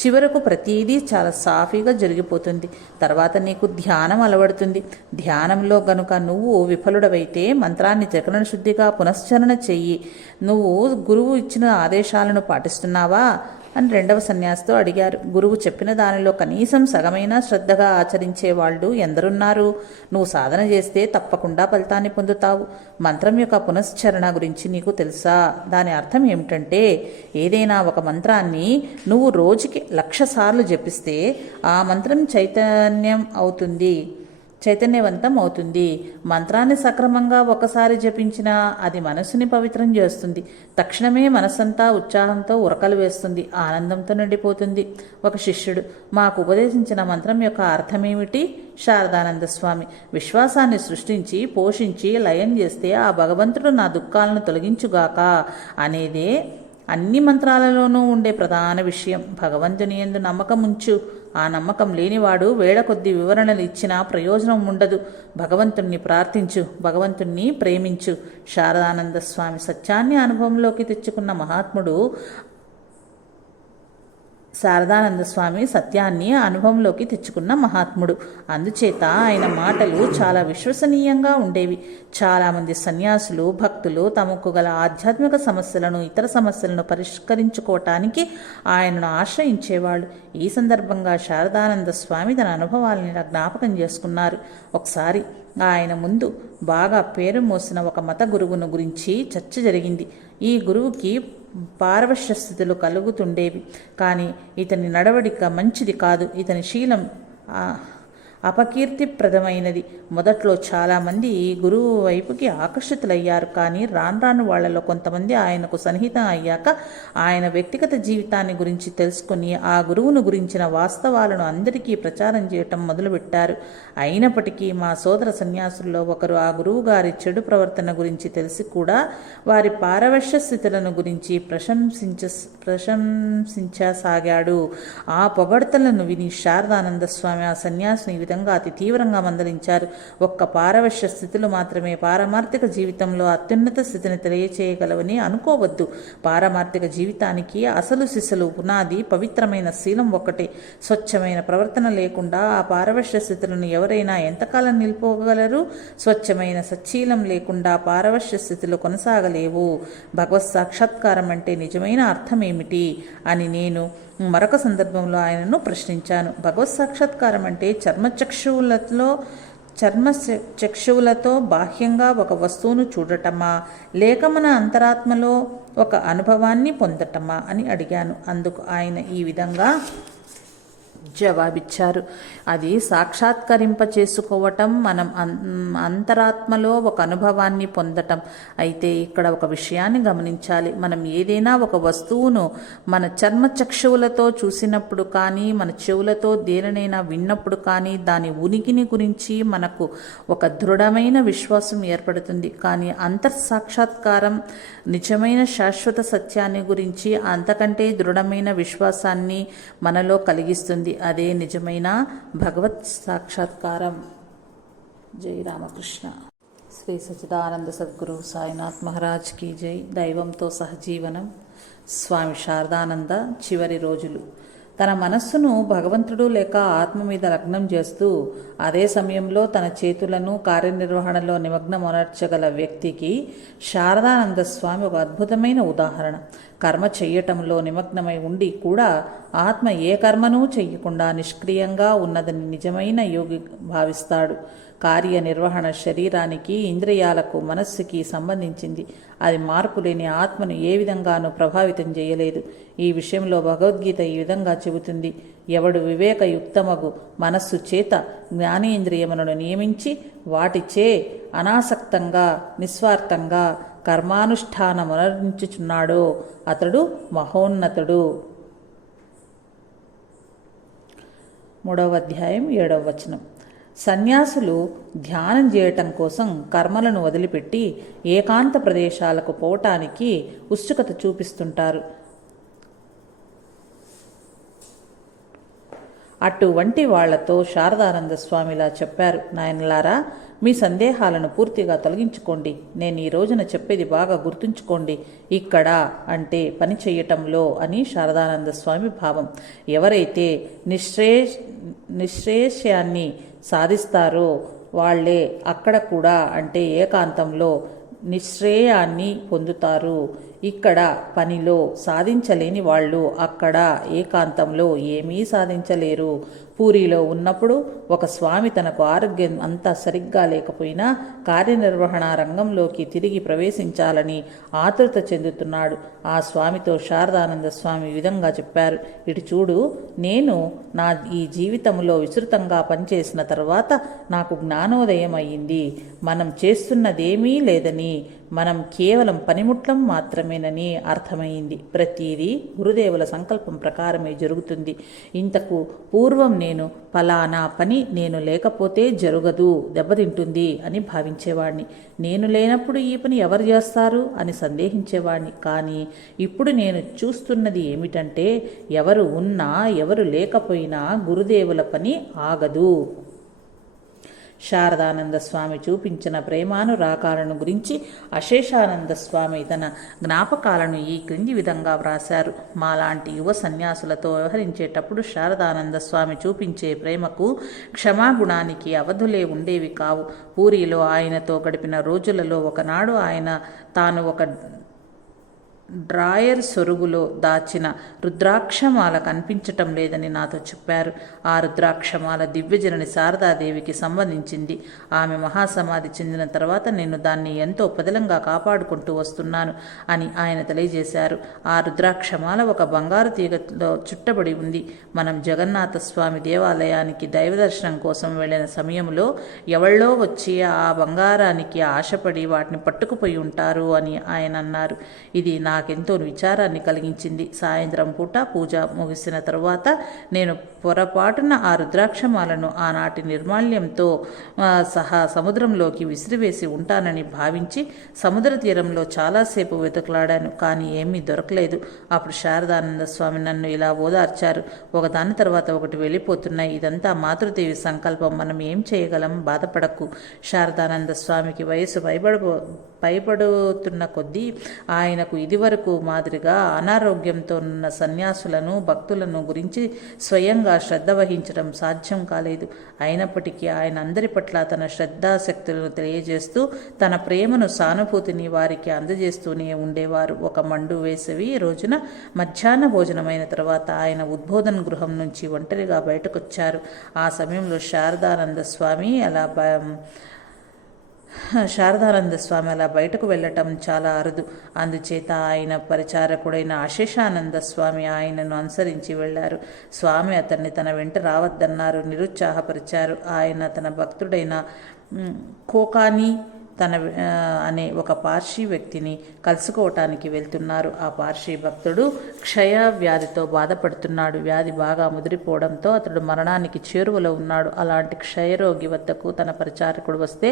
చివరకు ప్రతిదీ చాలా సాఫీగా జరిగిపోతుంది. తర్వాత నీకు ధ్యానం అలవడుతుంది. ధ్యానంలో గనుక నువ్వు విఫలుడవైతే మంత్రాన్ని త్రికరణ శుద్ధిగా పునశ్చరణ చెయ్యి. నువ్వు గురువు ఇచ్చిన ఆదేశాలను పాటిస్తున్నావా అని రెండవ సన్యాసితో అడిగారు. గురువు చెప్పిన దానిలో కనీసం సగమైనా శ్రద్ధగా ఆచరించే వాళ్ళు ఎందరున్నారు? నువ్వు సాధన చేస్తే తప్పకుండా ఫలితాన్ని పొందుతావు. మంత్రం యొక్క పునశ్చరణ గురించి నీకు తెలుసా? దాని అర్థం ఏమిటంటే, ఏదైనా ఒక మంత్రాన్ని నువ్వు రోజుకి 1,00,000 సార్లు జపిస్తే ఆ మంత్రం చైతన్యవంతం అవుతుంది. మంత్రాన్ని సక్రమంగా ఒకసారి జపించినా అది మనసుని పవిత్రం చేస్తుంది. తక్షణమే మనసంతా ఉత్సాహంతో ఉరకలు వేస్తుంది, ఆనందంతో నిండిపోతుంది. ఒక శిష్యుడు: మాకు ఉపదేశించిన మంత్రం యొక్క అర్థమేమిటి? శారదానంద స్వామి: విశ్వాసాన్ని సృష్టించి పోషించి లయం చేస్తే ఆ భగవంతుడు నా దుఃఖాలను తొలగించుగాక అనేదే అన్ని మంత్రాలలోనూ ఉండే ప్రధాన విషయం. భగవంతుని యందు నమ్మకం ఉంచు. ఆ నమ్మకం లేనివాడు వేళ కొద్ది వివరణలు ఇచ్చినా ప్రయోజనం ఉండదు. భగవంతుణ్ణి ప్రార్థించు, భగవంతుణ్ణి ప్రేమించు. శారదానంద స్వామి సత్యాన్ని అనుభవంలోకి తెచ్చుకున్న మహాత్ముడు శారదానంద స్వామి సత్యాన్ని అనుభవంలోకి తెచ్చుకున్న మహాత్ముడు. అందుచేత ఆయన మాటలు చాలా విశ్వసనీయంగా ఉండేవి. చాలామంది సన్యాసులు, భక్తులు తమకు గల ఆధ్యాత్మిక సమస్యలను, ఇతర సమస్యలను పరిష్కరించుకోవటానికి ఆయనను ఆశ్రయించేవాళ్ళు. ఈ సందర్భంగా శారదానంద స్వామి తన అనుభవాలని జ్ఞాపకం చేసుకున్నారు. ఒకసారి ఆయన ముందు బాగా పేరు మోసిన ఒక మత గురువును గురించి చర్చ జరిగింది. ఈ గురువుకి పారవశ్య స్థితులు కలుగుతుండేవి. కానీ ఇతని నడవడిక మంచిది కాదు. ఇతని శీలం అపకీర్తిప్రదమైనది. మొదట్లో చాలామంది ఈ గురువు వైపుకి ఆకర్షితులయ్యారు. కానీ రాను వాళ్లలో కొంతమంది ఆయనకు సన్నిహితం అయ్యాక ఆయన వ్యక్తిగత జీవితాన్ని గురించి తెలుసుకుని ఆ గురువును గురించిన వాస్తవాలను అందరికీ ప్రచారం చేయటం మొదలుపెట్టారు. అయినప్పటికీ మా సోదర సన్యాసుల్లో ఒకరు ఆ గురువు గారి చెడు ప్రవర్తన గురించి తెలిసి కూడా వారి పారవశ్య స్థితులను గురించి ప్రశంసించసాగాడు. ఆ పొగడ్తలను విని శారదానంద స్వామి ఆ సన్యాసిని అతి తీవ్రంగా మందలించారు. ఒక్క పారవశ్య స్థితులు మాత్రమే పారమార్థిక జీవితంలో అత్యున్నత స్థితిని తెలియచేయగలవని అనుకోవద్దు. పారమార్థిక జీవితానికి అసలు సిసలు పునాది పవిత్రమైన శీలం ఒక్కటే. స్వచ్ఛమైన ప్రవర్తన లేకుండా ఆ పారవశ్య స్థితులను ఎవరైనా ఎంతకాలం నిలుపుకోగలరు? స్వచ్ఛమైన సచ్చీలం లేకుండా పారవశ్య స్థితులు కొనసాగలేవు. భగవత్ సాక్షాత్కారం అంటే నిజమైన అర్థం ఏమిటి అని నేను మరొక సందర్భంలో ఆయనను ప్రశ్నించాను. భగవత్ సాక్షాత్కారం అంటే చర్మచక్షువులతో బాహ్యంగా ఒక వస్తువును చూడటమా, లేక మన అంతరాత్మలో ఒక అనుభవాన్ని పొందటమా అని అడిగాను. అందుకు ఆయన ఈ విధంగా జవాబిచ్చారు. అది సాక్షాత్కరింప చేసుకోవటం, మనం అంతరాత్మలో ఒక అనుభవాన్ని పొందటం. అయితే ఇక్కడ ఒక విషయాన్ని గమనించాలి. మనం ఏదైనా ఒక వస్తువును మన చర్మచక్షువులతో చూసినప్పుడు కానీ, మన చెవులతో దేనినైనా విన్నప్పుడు కానీ దాని ఉనికిని గురించి మనకు ఒక దృఢమైన విశ్వాసం ఏర్పడుతుంది. కానీ అంతర్సాక్షాత్కారం నిజమైన శాశ్వత సత్యాన్ని గురించి అంతకంటే దృఢమైన విశ్వాసాన్ని మనలో కలిగిస్తుంది. అదే నిజమైన భగవత్ సాక్షాత్కారం. జై రామకృష్ణ. శ్రీ సచ్చిదానంద సద్గురు సాయినాథ్ మహారాజ్ కీ జై. దైవంతో సహజీవనం. స్వామి శారదానంద చివరి రోజులు. తన మనస్సును భగవంతుడు లేక ఆత్మ మీద లగ్నం చేస్తూ అదే సమయంలో తన చేతులను కార్యనిర్వహణలో నిమగ్నమనర్చగల వ్యక్తికి శారదానంద స్వామి ఒక అద్భుతమైన ఉదాహరణ. కర్మ చెయ్యటంలో నిమగ్నమై ఉండి కూడా ఆత్మ ఏ కర్మనూ చెయ్యకుండా నిష్క్రియంగా ఉన్నదని నిజమైన యోగి భావిస్తాడు. కార్యనిర్వహణ శరీరానికి, ఇంద్రియాలకు, మనస్సుకి సంబంధించింది. అది మార్పులేని ఆత్మను ఏ విధంగానూ ప్రభావితం చేయలేదు. ఈ విషయంలో భగవద్గీత ఈ విధంగా చెబుతుంది: ఎవడు వివేకయుక్తమగు మనస్సు చేత జ్ఞానేంద్రియములను నియమించి వాటిచే అనాసక్తంగా నిస్వార్థంగా కర్మానుష్ఠానమునరించుచున్నాడో అతడు మహోన్నతుడు. 3వ అధ్యాయం 7వ వచనం. సన్యాసులు ధ్యానం చేయటం కోసం కర్మలను వదిలిపెట్టి ఏకాంత ప్రదేశాలకు పోవటానికి ఉత్సుకత చూపిస్తుంటారు. అటువంటి వాళ్లతో శారదానంద స్వామిలా చెప్పారు: నాయనలారా, మీ సందేహాలను పూర్తిగా తొలగించుకోండి. నేను ఈ రోజున చెప్పేది బాగా గుర్తుంచుకోండి. ఇక్కడ అంటే పని చెయ్యటంలో అని శారదానంద స్వామి భావం. ఎవరైతే నిశ్రేయస్యాన్ని సాధిస్తారో వాళ్లే అక్కడ కూడా అంటే ఏకాంతంలో నిశ్రేయాన్ని పొందుతారు. ఇక్కడ పనిలో సాధించలేని వాళ్ళు అక్కడ ఏకాంతంలో ఏమీ సాధించలేరు. పూరిలో ఉన్నప్పుడు ఒక స్వామి తనకు ఆరోగ్యం అంతా సరిగ్గా లేకపోయినా కార్యనిర్వహణ రంగంలోకి తిరిగి ప్రవేశించాలని ఆతృత చెందుతున్నాడు. ఆ స్వామితో శారదానంద స్వామి ఈ విధంగా చెప్పారు: ఇటు చూడు, నేను నా ఈ జీవితంలో విస్తృతంగా పనిచేసిన తర్వాత నాకు జ్ఞానోదయం అయ్యింది. మనం చేస్తున్నదేమీ లేదని, మనం కేవలం పనిముట్లం మాత్రమేనని అర్థమైంది. ప్రతిదీ గురుదేవుల సంకల్పం ప్రకారమే జరుగుతుంది. ఇంతకు పూర్వం నేను ఫలానా పని నేను లేకపోతే జరగదు, దెబ్బతింటుంది అని భావించేవాడిని. నేను లేనప్పుడు ఈ పని ఎవరు చేస్తారు అని సందేహించేవాడిని. కానీ ఇప్పుడు నేను చూస్తున్నది ఏమిటంటే, ఎవరు ఉన్నా ఎవరు లేకపోయినా గురుదేవుల పని ఆగదు. శారదానంద స్వామి చూపించిన ప్రేమానురాగాలను గురించి అశేషానంద స్వామి తన జ్ఞాపకాలను ఈ క్రింది విధంగా వ్రాశారు. మాలాంటి యువ సన్యాసులతో వ్యవహరించేటప్పుడు శారదానంద స్వామి చూపించే ప్రేమకు, క్షమాగుణానికి అవధులే ఉండేవి కావు. పూరిలో ఆయనతో గడిపిన రోజులలో ఒకనాడు ఆయన తాను ఒక డ్రాయర్ సొరుగులో దాచిన రుద్రాక్షమాల కనిపించటం లేదని నాతో చెప్పారు. ఆ రుద్రాక్షమాల దివ్యజనని శారదాదేవికి సంబంధించింది. ఆమె మహాసమాధి చెందిన తర్వాత నేను దాన్ని ఎంతో పదిలంగా కాపాడుకుంటూ వస్తున్నాను అని ఆయన తెలియజేశారు. ఆ రుద్రాక్షమాల ఒక బంగారు తీగలో చుట్టబడి ఉంది. మనం జగన్నాథ స్వామి దేవాలయానికి దైవ దర్శనం కోసం వెళ్ళిన సమయంలో ఎవళ్ళో వచ్చి ఆ బంగారానికి ఆశపడి వాటిని పట్టుకుపోయి ఉంటారు అని ఆయన అన్నారు. ఇది నాకెంతో విచారాన్ని కలిగించింది. సాయంత్రం పూట పూజ ముగిసిన తరువాత నేను పొరపాటున ఆ రుద్రాక్షమాలను ఆనాటి నిర్మాల్యంతో సహా సముద్రంలోకి విసిరివేసి ఉంటానని భావించి సముద్ర తీరంలో చాలాసేపు వెతుకులాడాను. కానీ ఏమీ దొరకలేదు. అప్పుడు శారదానంద స్వామి నన్ను ఇలా ఓదార్చారు. ఒకదాని తర్వాత ఒకటి వెళ్ళిపోతున్నాయి. ఇదంతా మాతృదేవి సంకల్పం. మనం ఏం చేయగలం? బాధపడకు. శారదానంద స్వామికి వయసు పైబడుతున్న కొద్దీ ఆయనకు ఇదివరకు మాదిరిగా అనారోగ్యంతో ఉన్న సన్యాసులను, భక్తులను గురించి స్వయంగా శ్రద్ధ వహించడం సాధ్యం కాలేదు. అయినప్పటికీ ఆయన అందరి పట్ల తన శ్రద్ధాశక్తులను తెలియజేస్తూ తన ప్రేమను, సానుభూతిని వారికి అందజేస్తూనే ఉండేవారు. ఒక మండు వేసవి రోజున మధ్యాహ్న భోజనమైన తర్వాత ఆయన ఉద్బోధన గృహం నుంచి ఒంటరిగా బయటకొచ్చారు. ఆ సమయంలో శారదానంద స్వామి అలా బయటకు వెళ్ళటం చాలా అరుదు. అందుచేత ఆయన పరిచారకుడైన అశేషానంద స్వామి ఆయనను అనుసరించి వెళ్లారు. స్వామి అతన్ని తన వెంట రావద్దన్నారు, నిరుత్సాహపరిచారు. ఆయన తన భక్తుడైన కోకాని అనే ఒక పార్షీ వ్యక్తిని కలుసుకోవటానికి వెళ్తున్నారు. ఆ పార్షీ భక్తుడు క్షయ వ్యాధితో బాధపడుతున్నాడు. వ్యాధి బాగా ముదిరిపోవడంతో అతడు మరణానికి చేరువలో ఉన్నాడు. అలాంటి క్షయరోగి వద్దకు తన పరిచారకుడు వస్తే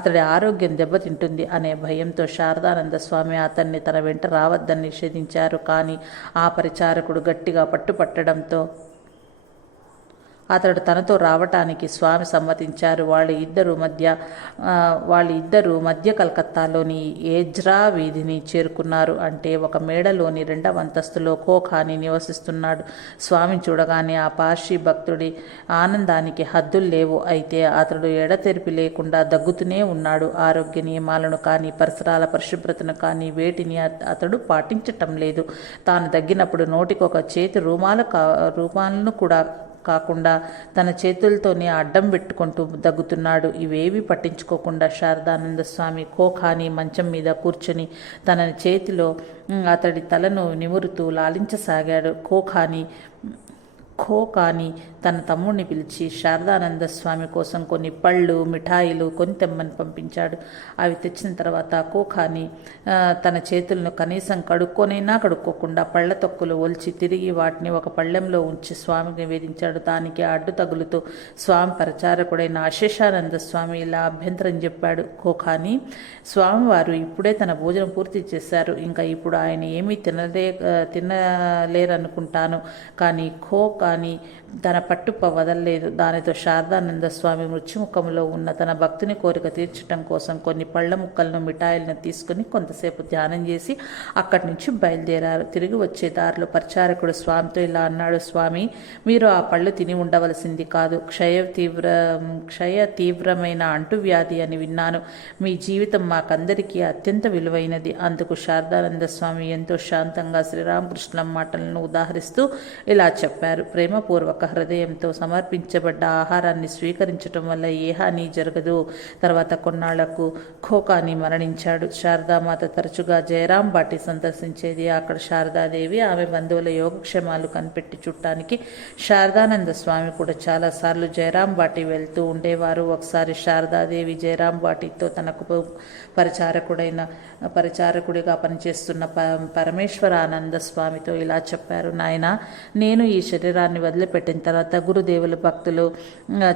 అతడి ఆరోగ్యం దెబ్బతింటుంది అనే భయంతో శారదానంద స్వామి అతన్ని తన వెంట రావద్దని నిషేధించారు. కానీ ఆ పరిచారకుడు గట్టిగా పట్టుపట్టడంతో అతడు తనతో రావటానికి స్వామి సమ్మతించారు. వాళ్ళిద్దరూ మధ్య కలకత్తాలోని ఏజ్రా వీధిని చేరుకున్నారు. అంటే ఒక మేడలోని 2వ అంతస్తులో కోఖాని నివసిస్తున్నాడు. స్వామి చూడగానే ఆ పార్షీ భక్తుడి ఆనందానికి హద్దులు లేవు. అయితే అతడు ఎడతెరిపి లేకుండా దగ్గుతూనే ఉన్నాడు. ఆరోగ్య నియమాలను కానీ, పరిసరాల పరిశుభ్రతను కానీ వేటిని అతడు పాటించటం లేదు. తాను దగ్గినప్పుడు నోటికి ఒక చేతి రూమాలను కూడా కాకుండా తన చేతులతోనే అడ్డం పెట్టుకుంటూ దగ్గుతున్నాడు. ఇవేవి పట్టించుకోకుండా శారదానంద స్వామి కోఖాని మంచం మీద కూర్చొని తన చేతిలో అతడి తలను నిమురుతూ లాలించసాగాడు. కోకాని తన తమ్ముడిని పిలిచి శారదానంద స్వామి కోసం కొన్ని పళ్ళు, మిఠాయిలు కొని తెమ్మని పంపించాడు. అవి తెచ్చిన తర్వాత కోకాని తన చేతులను కనీసం కడుక్కోకుండా పళ్ళ తొక్కులు ఒలిచి తిరిగి వాటిని ఒక పళ్ళెంలో ఉంచి స్వామికి నివేదించాడు. దానికి అడ్డు తగులుతూ స్వామి పరిచారకుడైన అశేషానంద స్వామి ఇలా అభ్యంతరం చెప్పాడు. కోకాని, స్వామివారు ఇప్పుడే తన భోజనం పూర్తి చేశారు. ఇంకా ఇప్పుడు ఆయన ఏమీ తినలేరనుకుంటాను. కానీ కోకాని తన పట్టుప వదలలేదు. దానితో శారదానంద స్వామి మృత్యుముఖంలో ఉన్న తన భక్తుని కోరిక తీర్చడం కోసం కొన్ని పళ్ళ ముక్కలను, మిఠాయిలను తీసుకుని కొంతసేపు ధ్యానం చేసి అక్కడి నుంచి బయలుదేరారు. తిరిగి వచ్చే దారిలో పరిచారకుడు స్వామితో ఇలా అన్నాడు. స్వామి, మీరు ఆ పళ్ళు తిని ఉండవలసింది కాదు. క్షయ తీవ్రమైన అంటువ్యాధి అని విన్నాను. మీ జీవితం మాకందరికీ అత్యంత విలువైనది. అందుకు శారదానంద స్వామి ఎంతో శాంతంగా శ్రీరామకృష్ణుల మాటలను ఉదాహరిస్తూ ఇలా చెప్పారు. ప్రేమపూర్వక హృదయంతో సమర్పించబడ్డ ఆహారాన్ని స్వీకరించటం వల్ల ఏ హాని జరగదు. తర్వాత కొన్నాళ్లకు ఖోకాని మరణించాడు. శారదామాత తరచుగా జయరాం బాటి సందర్శించేది. అక్కడ శారదాదేవి, ఆమె బంధువుల యోగక్షేమాలు కనిపెట్టి చుట్టానికి శారదానంద స్వామి కూడా చాలాసార్లు జయరాం బాటి వెళ్తూ ఉండేవారు. ఒకసారి శారదాదేవి జయరాం బాటితో తనకు పరిచారకుడిగా పనిచేస్తున్న పరమేశ్వరానంద స్వామితో ఇలా చెప్పారు. నాయన, నేను ఈ శరీరాన్ని క్షేత్రాన్ని వదిలిపెట్టిన తర్వాత గురుదేవుల భక్తులు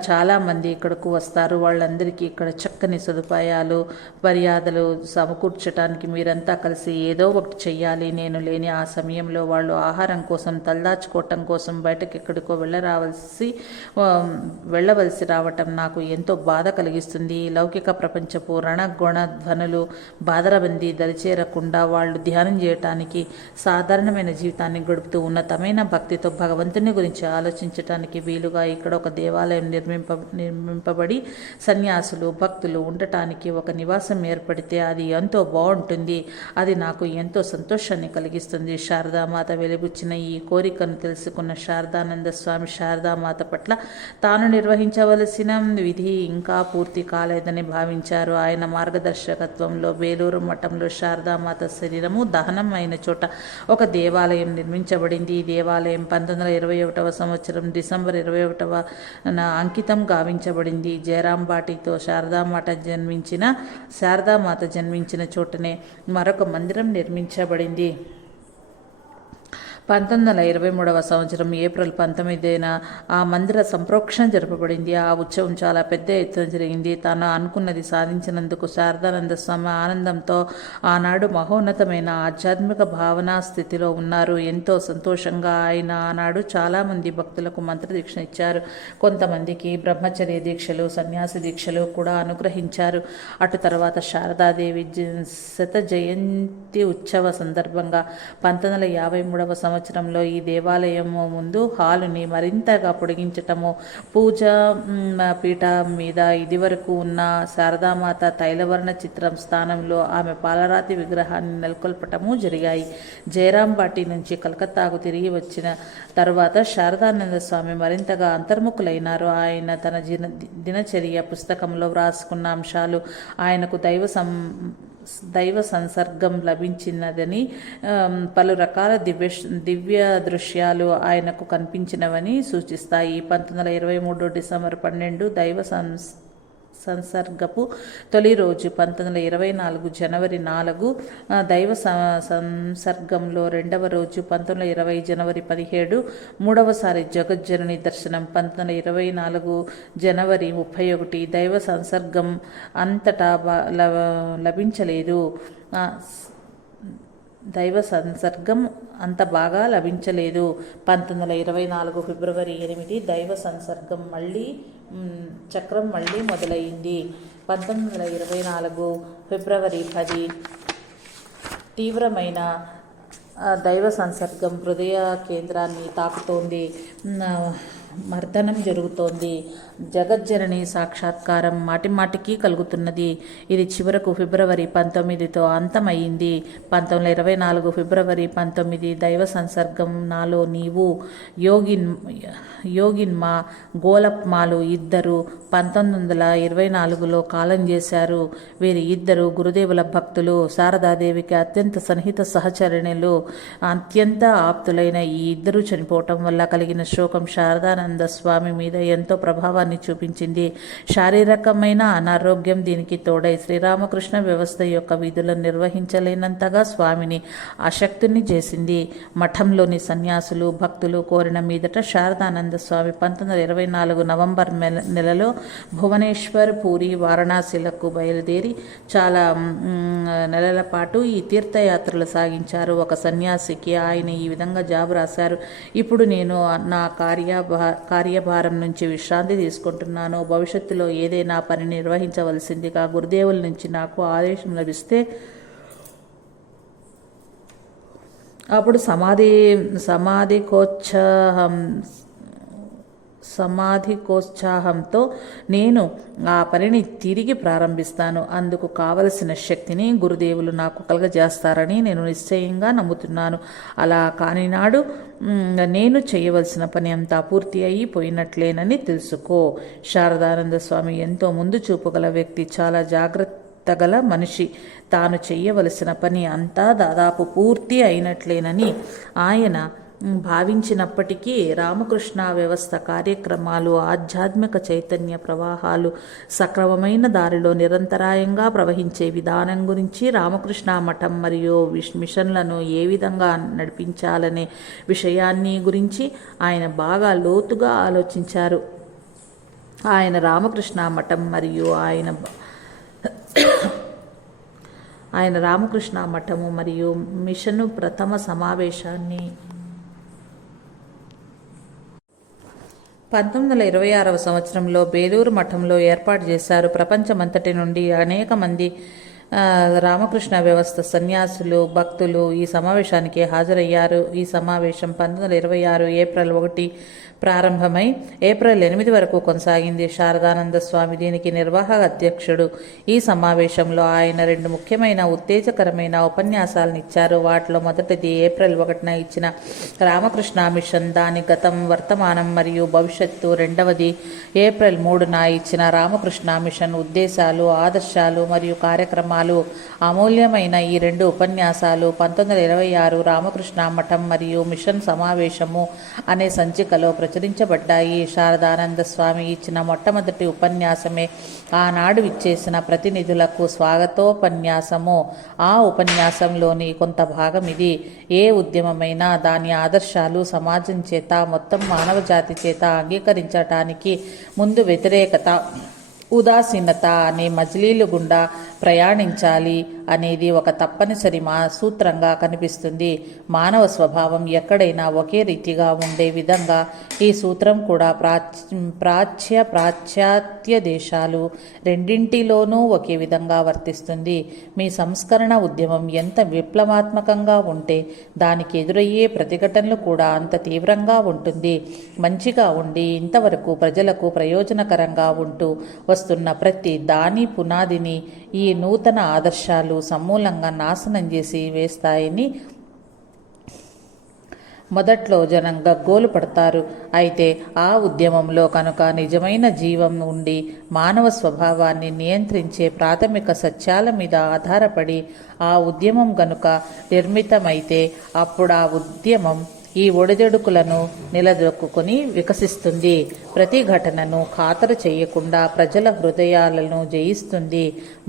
చాలామంది ఇక్కడకు వస్తారు. వాళ్ళందరికీ ఇక్కడ చక్కని సదుపాయాలు మర్యాదలు సమకూర్చడానికి మీరంతా కలిసి ఏదో ఒకటి చెయ్యాలి. నేను లేని ఆ సమయంలో వాళ్ళు ఆహారం కోసం తలదాచుకోవటం కోసం బయటకు ఎక్కడికో వెళ్ళవలసి రావటం నాకు ఎంతో బాధ కలిగిస్తుంది. లౌకిక ప్రపంచపు రణగొణ ధ్వనులు బాదరబందీ దరిచేరకుండా వాళ్ళు ధ్యానం చేయటానికి, సాధారణమైన జీవితాన్ని గడుపుతూ ఉన్నతమైన భక్తితో భగవంతుని గురించి ఆలోచించటానికి వీలుగా ఇక్కడ ఒక దేవాలయం నిర్మింపబడి సన్యాసులు భక్తులు ఉండటానికి ఒక నివాసం ఏర్పడితే అది ఎంతో బాగుంటుంది. అది నాకు ఎంతో సంతోషాన్ని కలిగిస్తుంది. శారదామాత వెలుగుచ్చిన ఈ కోరికను తెలుసుకున్న శారదానంద స్వామి శారదామాత పట్ల తాను నిర్వహించవలసిన విధి ఇంకా పూర్తి కాలేదని భావించారు. ఆయన మార్గదర్శకత్వంలో బేలూరు మఠంలో శారదామాత శరీరము దహనం అయిన చోట ఒక దేవాలయం నిర్మించబడింది. ఈ దేవాలయం 1921 సంవత్సరం డిసెంబర్ 21న అంకితం గావించబడింది. జయరాంబాటితో శారదామాత జన్మించిన చోటనే మరొక మందిరం నిర్మించబడింది. 1923 సంవత్సరం ఏప్రిల్ 19న ఆ మందిర సంప్రోక్షణ జరపబడింది. ఆ ఉత్సవం చాలా పెద్ద ఎత్తున జరిగింది. తాను అనుకున్నది సాధించినందుకు శారదానంద స్వామి ఆనందంతో ఆనాడు మహోన్నతమైన ఆధ్యాత్మిక భావనా స్థితిలో ఉన్నారు. ఎంతో సంతోషంగా ఆయన ఆనాడు చాలామంది భక్తులకు మంత్రదీక్ష ఇచ్చారు. కొంతమందికి బ్రహ్మచర్య దీక్షలు, సన్యాసి దీక్షలు కూడా అనుగ్రహించారు. అటు తర్వాత శారదాదేవి శత జయంతి ఉత్సవ సందర్భంగా 1953 సంవత్సరంలో ఈ దేవాలయం ముందు హాలుని మరింతగా పొడిగించటము, పూజా పీఠ మీద ఇదివరకు ఉన్న శారదామాత తైలవర్ణ చిత్రం స్థానంలో ఆమె పాలరాతి విగ్రహాన్ని నెలకొల్పటము జరిగాయి. జయరాంబాటి నుంచి కలకత్తాకు తిరిగి వచ్చిన తరువాత శారదానంద స్వామి మరింతగా అంతర్ముఖులైనారు. ఆయన తన దినచర్య పుస్తకంలో వ్రాసుకున్న అంశాలు ఆయనకు దైవ సంసర్గం లభించినదని, పలు రకాల దివ్య దృశ్యాలు ఆయనకు కనిపించినవని సూచిస్తాయి. 1923 డిసెంబర్ 12 దైవ సంసర్గపు తొలి రోజు, 1924 జనవరి 4 దైవ సంసర్గంలో రెండవ రోజు, 1920 జనవరి 17 మూడవసారి జగజ్జనని దర్శనం, 1924 జనవరి 31 దైవ సంసర్గం అంతటా లభించలేదు. దైవ సంసర్గం అంత బాగా లభించలేదు. 1924 ఫిబ్రవరి 8 దైవ సంసర్గం చక్రం మళ్ళీ మొదలైంది. 1924 ఫిబ్రవరి 10 తీవ్రమైన దైవ సంసర్గం హృదయ కేంద్రాన్ని తాకుతోంది. మర్దనం జరుగుతోంది. జగజ్జనని సాక్షాత్కారం మాటిమాటికి కలుగుతున్నది. ఇది చివరకు ఫిబ్రవరి 19తో అంతమయ్యింది. 1924 ఫిబ్రవరి 19 దైవ సంసర్గం నాలో నీవు, యోగిన్మా, గోలప్మాలు ఇద్దరు 1924లో కాలం చేశారు. వీరి ఇద్దరు గురుదేవుల భక్తులు. శారదాదేవికి అత్యంత సన్నిహిత సహచరణులు. అత్యంత ఆప్తులైన ఈ ఇద్దరు చనిపోవటం వల్ల కలిగిన శోకం శారదానంద స్వామి మీద ఎంతో ప్రభావాన్ని చూపించింది. శారీరకమైన అనారోగ్యం దీనికి తోడై శ్రీరామకృష్ణ వ్యవస్థ యొక్క విధులను నిర్వహించలేనంతగా స్వామిని అశక్తుని చేసింది. మఠంలోని సన్యాసులు భక్తులు కోరిన మీదట శారదానంద స్వామి 1924 నవంబర్ నెలలో భువనేశ్వర్, పూరి, వారణాసిలకు బయలుదేరి చాలా నెలల పాటు ఈ తీర్థయాత్రలు సాగించారు. ఒక సన్యాసికి ఆయన ఈ విధంగా జాబు రాశారు: ఇప్పుడు నేను నా కార్యభారం నుంచి విశ్రాంతి తీసుకుంటున్నాను. భవిష్యత్తులో ఏదైనా పని నిర్వహించవలసిందిగా గురుదేవుల నుంచి నాకు ఆదేశం లభిస్తే అప్పుడు సమాధికోత్సాహంతో నేను ఆ పనిని తిరిగి ప్రారంభిస్తాను. అందుకు కావలసిన శక్తిని గురుదేవులు నాకు కలగజేస్తారని నేను నిశ్చయంగా నమ్ముతున్నాను. అలా కానినాడు నేను చేయవలసిన పని అంతా పూర్తి అయిపోయినట్లేనని తెలుసుకో. శారదానంద స్వామి ఎంతో ముందు చూపగల వ్యక్తి, చాలా జాగ్రత్తగల మనిషి. తాను చేయవలసిన పని అంతా దాదాపు పూర్తి అయినట్లేనని ఆయన భావించినప్పటికీ రామకృష్ణ వ్యవస్థ కార్యక్రమాలు, ఆధ్యాత్మిక చైతన్య ప్రవాహాలు సక్రమమైన దారిలో నిరంతరాయంగా ప్రవహించే విధానం గురించి, రామకృష్ణ మఠం మరియు మిషన్లను ఏ విధంగా నడిపించాలనే విషయాన్ని గురించి ఆయన బాగా లోతుగా ఆలోచించారు. ఆయన రామకృష్ణ మఠం మరియు ఆయన రామకృష్ణ మఠము మరియు మిషను ప్రథమ సమావేశాన్ని 1926వ సంవత్సరంలో బేలూరు మఠంలో ఏర్పాటు చేశారు. ప్రపంచమంతటి నుండి అనేక మంది రామకృష్ణ వ్యవస్థ సన్యాసులు, భక్తులు ఈ సమావేశానికి హాజరయ్యారు. ఈ సమావేశం 1926 ఏప్రిల్ 1 ప్రారంభమై ఏప్రిల్ 8 వరకు కొనసాగింది. శారదానంద స్వామి దీనికి నిర్వాహక అధ్యక్షుడు. ఈ సమావేశంలో ఆయన 2 ముఖ్యమైన ఉత్తేజకరమైన ఉపన్యాసాలను ఇచ్చారు. వాటిలో మొదటిది ఏప్రిల్ 1న ఇచ్చిన రామకృష్ణ మిషన్, దాని గతం, వర్తమానం మరియు భవిష్యత్తు. రెండవది ఏప్రిల్ 3న ఇచ్చిన రామకృష్ణ మిషన్ ఉద్దేశాలు, ఆదర్శాలు మరియు కార్యక్రమాలు. అమూల్యమైన ఈ 2 ఉపన్యాసాలు 1926 రామకృష్ణ మఠం మరియు మిషన్ సమావేశము అనే సంచికలో ప్రచురించబడ్డాయి. శారదానంద స్వామి ఇచ్చిన మొట్టమొదటి ఉపన్యాసమే ఆనాడు విచ్చేసిన ప్రతినిధులకు స్వాగతోపన్యాసము. ఆ ఉపన్యాసంలోని కొంత భాగం ఇది: ఏ ఉద్యమమైనా దాని ఆదర్శాలు సమాజం చేత, మొత్తం మానవ జాతి చేత అంగీకరించటానికి ముందు వ్యతిరేకత, ఉదాసీనత అనే మజిలీలు గుండా ప్రయాణించాలి అనేది ఒక తప్పనిసరి సూత్రంగా కనిపిస్తుంది. మానవ స్వభావం ఎక్కడైనా ఒకే రీతిగా ఉండే విధంగా ఈ సూత్రం కూడా పాశ్చాత్య దేశాలు రెండింటిలోనూ ఒకే విధంగా వర్తిస్తుంది. మీ సంస్కరణ ఉద్యమం ఎంత విప్లవాత్మకంగా ఉంటే దానికి ఎదురయ్యే ప్రతిఘటనలు కూడా అంత తీవ్రంగా ఉంటుంది. మంచిగా ఉండి ఇంతవరకు ప్రజలకు ప్రయోజనకరంగా ఉంటూ వస్తున్న ప్రతి దాని పునాదిని ఈ నూతన ఆదర్శాలు సమూలంగా నాశనం చేసి వేస్తాయని మొదట్లో జనం గగ్గోలు పడతారు. అయితే ఆ ఉద్యమంలో కనుక నిజమైన జీవం ఉండి మానవ స్వభావాన్ని నియంత్రించే ప్రాథమిక సత్యాల మీద ఆధారపడి ఆ ఉద్యమం గనుక నిర్మితమైతే అప్పుడు ఆ ఉద్యమం ఈ ఒడిదుడుకులను నిలదొక్కుని వికసిస్తుంది. ప్రతి ఘటనను ఖాతరు చేయకుండా ప్రజల హృదయాలను జయిస్తుంది.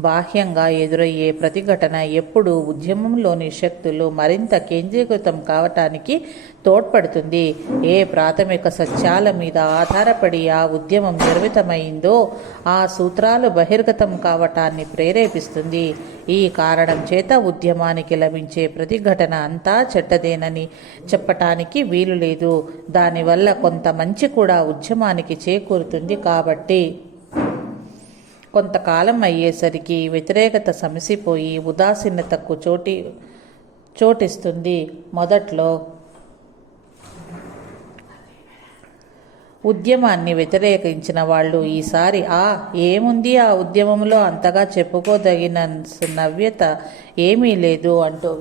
బాహ్యంగా ఎదురయ్యే ప్రతిఘటన ఎప్పుడూ ఉద్యమంలోని శక్తులు మరింత కేంద్రీకృతం కావటానికి తోడ్పడుతుంది. ఏ ప్రాథమిక సత్యాల మీద ఆధారపడి ఆ ఉద్యమం నిర్మితమైందో ఆ సూత్రాలు బహిర్గతం కావటాన్ని ప్రేరేపిస్తుంది. ఈ కారణం చేత ఉద్యమానికి లభించే ప్రతిఘటన అంతా చెడ్డదేనని చెప్పటానికి వీలు లేదు. దానివల్ల కొంత మంచి కూడా ఉద్యమానికి చేకూరుతుంది. కాబట్టి కొంతకాలం అయ్యేసరికి వ్యతిరేకత సమసిపోయి ఉదాసీనతకు చోటిస్తుంది. మొదట్లో ఉద్యమాన్ని వ్యతిరేకించిన వాళ్ళు ఈసారి ఏముంది ఆ ఉద్యమంలో అంతగా చెప్పుకోదగిన నవ్యత ఏమీ లేదు అంటూ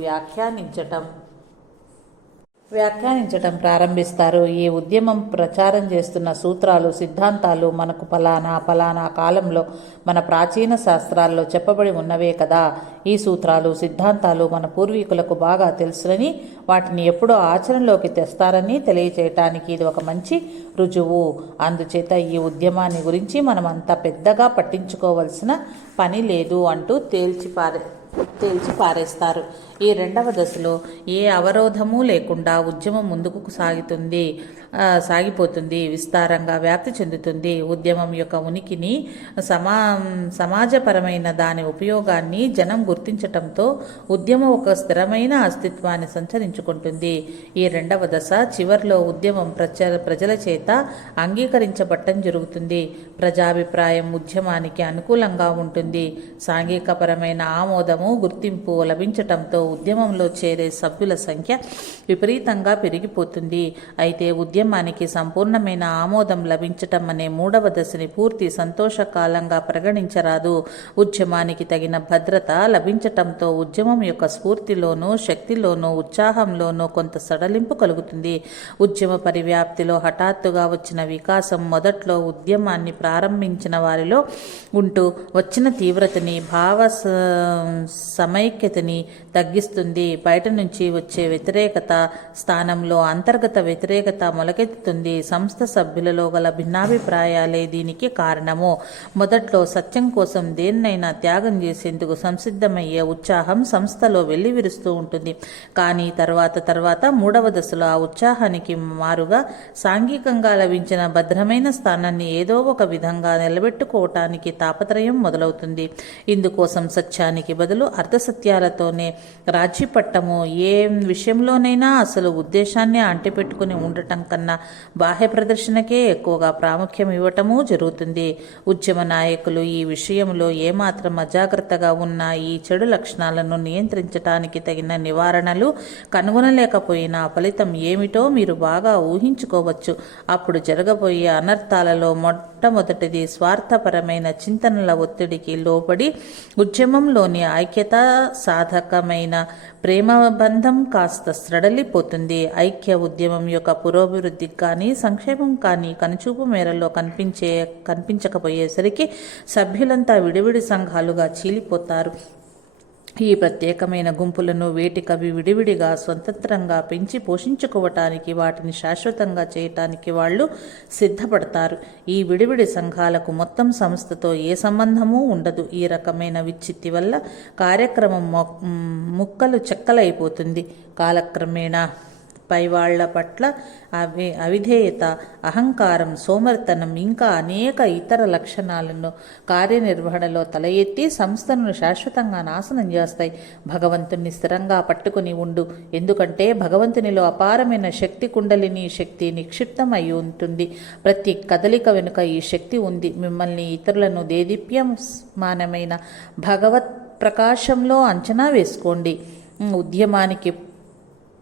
వ్యాఖ్యానించటం ప్రారంభిస్తారు. ఈ ఉద్యమం ప్రచారం చేస్తున్న సూత్రాలు, సిద్ధాంతాలు మనకు ఫలానా కాలంలో మన ప్రాచీన శాస్త్రాల్లో చెప్పబడి ఉన్నవే కదా. ఈ సూత్రాలు, సిద్ధాంతాలు మన పూర్వీకులకు బాగా తెలుసునని, వాటిని ఎప్పుడో ఆచరణలోకి తెస్తారని తెలియచేయటానికి ఇది ఒక మంచి రుజువు. అందుచేత ఈ ఉద్యమాన్ని గురించి మనం అంత పెద్దగా పట్టించుకోవలసిన పని లేదు అంటూ తేల్చి పారేస్తారు. ఈ రెండవ దశలో ఏ అవరోధము లేకుండా ఉద్యమం ముందుకు సాగిపోతుంది, విస్తారంగా వ్యాప్తి చెందుతుంది. ఉద్యమం యొక్క ఉనికిని, సమాజపరమైన దాని ఉపయోగాన్ని జనం గుర్తించటంతో ఉద్యమం ఒక స్థిరమైన అస్తిత్వాన్ని సంచరించుకుంటుంది. ఈ రెండవ దశ చివరిలో ఉద్యమం ప్రజల చేత అంగీకరించబట్టం జరుగుతుంది. ప్రజాభిప్రాయం ఉద్యమానికి అనుకూలంగా ఉంటుంది. సాంఘికపరమైన ఆమోదము, గుర్తింపు లభించటంతో ఉద్యమంలో చేరే సభ్యుల సంఖ్య విపరీతంగా పెరిగిపోతుంది. అయితే ఉద్యమానికి సంపూర్ణమైన ఆమోదం లభించటం అనే మూడవ దశని పూర్తి సంతోషకాలంగా పరిగణించరాదు. ఉద్యమానికి తగిన భద్రత లభించటంతో ఉద్యమం యొక్క స్ఫూర్తిలోనూ, శక్తిలోనూ, ఉత్సాహంలోనూ కొంత సడలింపు కలుగుతుంది. ఉద్యమ పరివ్యాప్తిలో హఠాత్తుగా వచ్చిన వికాసం మొదట్లో ఉద్యమాన్ని ప్రారంభించిన వారిలో ఉంటూ వచ్చిన తీవ్రతని, భావ సమైక్యతని తగ్గిస్తుంది. బయట నుంచి వచ్చే వ్యతిరేకత స్థానంలో అంతర్గత వ్యతిరేకత మొలకెత్తుతుంది. సంస్థ సభ్యులలో గల భిన్నాభిప్రాయాలే దీనికి కారణము. మొదట్లో సత్యం కోసం దేన్నైనా త్యాగం చేసేందుకు సంసిద్ధమయ్యే ఉత్సాహం సంస్థలో వెల్లివిరుస్తూ ఉంటుంది. కానీ తర్వాత మూడవ దశలో ఆ ఉత్సాహానికి మారుగా సాంఘికంగా లభించిన భద్రమైన స్థానాన్ని ఏదో ఒక విధంగా నిలబెట్టుకోవటానికి తాపత్రయం మొదలవుతుంది. ఇందుకోసం సత్యానికి బదులు అర్ధసత్యాలతోనే రాజీ పట్టము, ఏ విషయంలోనైనా అసలు ఉద్దేశాన్ని అంటిపెట్టుకుని ఉండటం కన్నా బాహ్య ప్రదర్శనకే ఎక్కువగా ప్రాముఖ్యం ఇవ్వటము జరుగుతుంది. ఉద్యమ నాయకులు ఈ విషయంలో ఏమాత్రం అజాగ్రత్తగా ఉన్న ఈ చెడు లక్షణాలను నియంత్రించటానికి తగిన నివారణలు కనుగొనలేకపోయినా ఫలితం ఏమిటో మీరు బాగా ఊహించుకోవచ్చు. అప్పుడు జరగబోయే అనర్థాలలో మొట్టమొదటిది స్వార్థపరమైన చింతనల ఒత్తిడికి లోబడి ఉద్యమంలోని ఐక్యతా సాధకమైన ప్రేమబంధం కాస్త సడలిపోతుంది. ఐక్య ఉద్యమం యొక్క పురోభివృద్ధికి కానీ సంక్షేమం కానీ కనుచూపు మేరలో కనిపించకపోయేసరికి సభ్యులంతా విడివిడి సంఘాలుగా చీలిపోతారు. ఈ ప్రత్యేకమైన గుంపులను వేటికవి విడివిడిగా స్వతంత్రంగా పెంచి పోషించుకోవటానికి, వాటిని శాశ్వతంగా చేయటానికి వాళ్ళు సిద్ధపడతారు. ఈ విడివిడి సంఘాలకు మొత్తం సంస్థతో ఏ సంబంధమూ ఉండదు. ఈ రకమైన విచ్చిత్తి వల్ల కార్యక్రమం ముక్కలు చెక్కలైపోతుంది. కాలక్రమేణా పైవాళ్ల పట్ల అవిధేయత, అహంకారం, సోమరితనం ఇంకా అనేక ఇతర లక్షణాలను కార్యనిర్వహణలో తల ఎత్తి సంస్థను శాశ్వతంగా నాశనం చేస్తాయి. భగవంతుని స్థిరంగా పట్టుకుని ఉండు, ఎందుకంటే భగవంతునిలో అపారమైన శక్తి కుండలిని శక్తి నిక్షిప్తం అయి ఉంటుంది. ప్రతి కదలిక వెనుక ఈ శక్తి ఉంది. మిమ్మల్ని ఇతరులను దేదీప్యమానమైన భగవత్ ప్రకాశంలో అంచనా వేసుకోండి. ఉద్యమానికి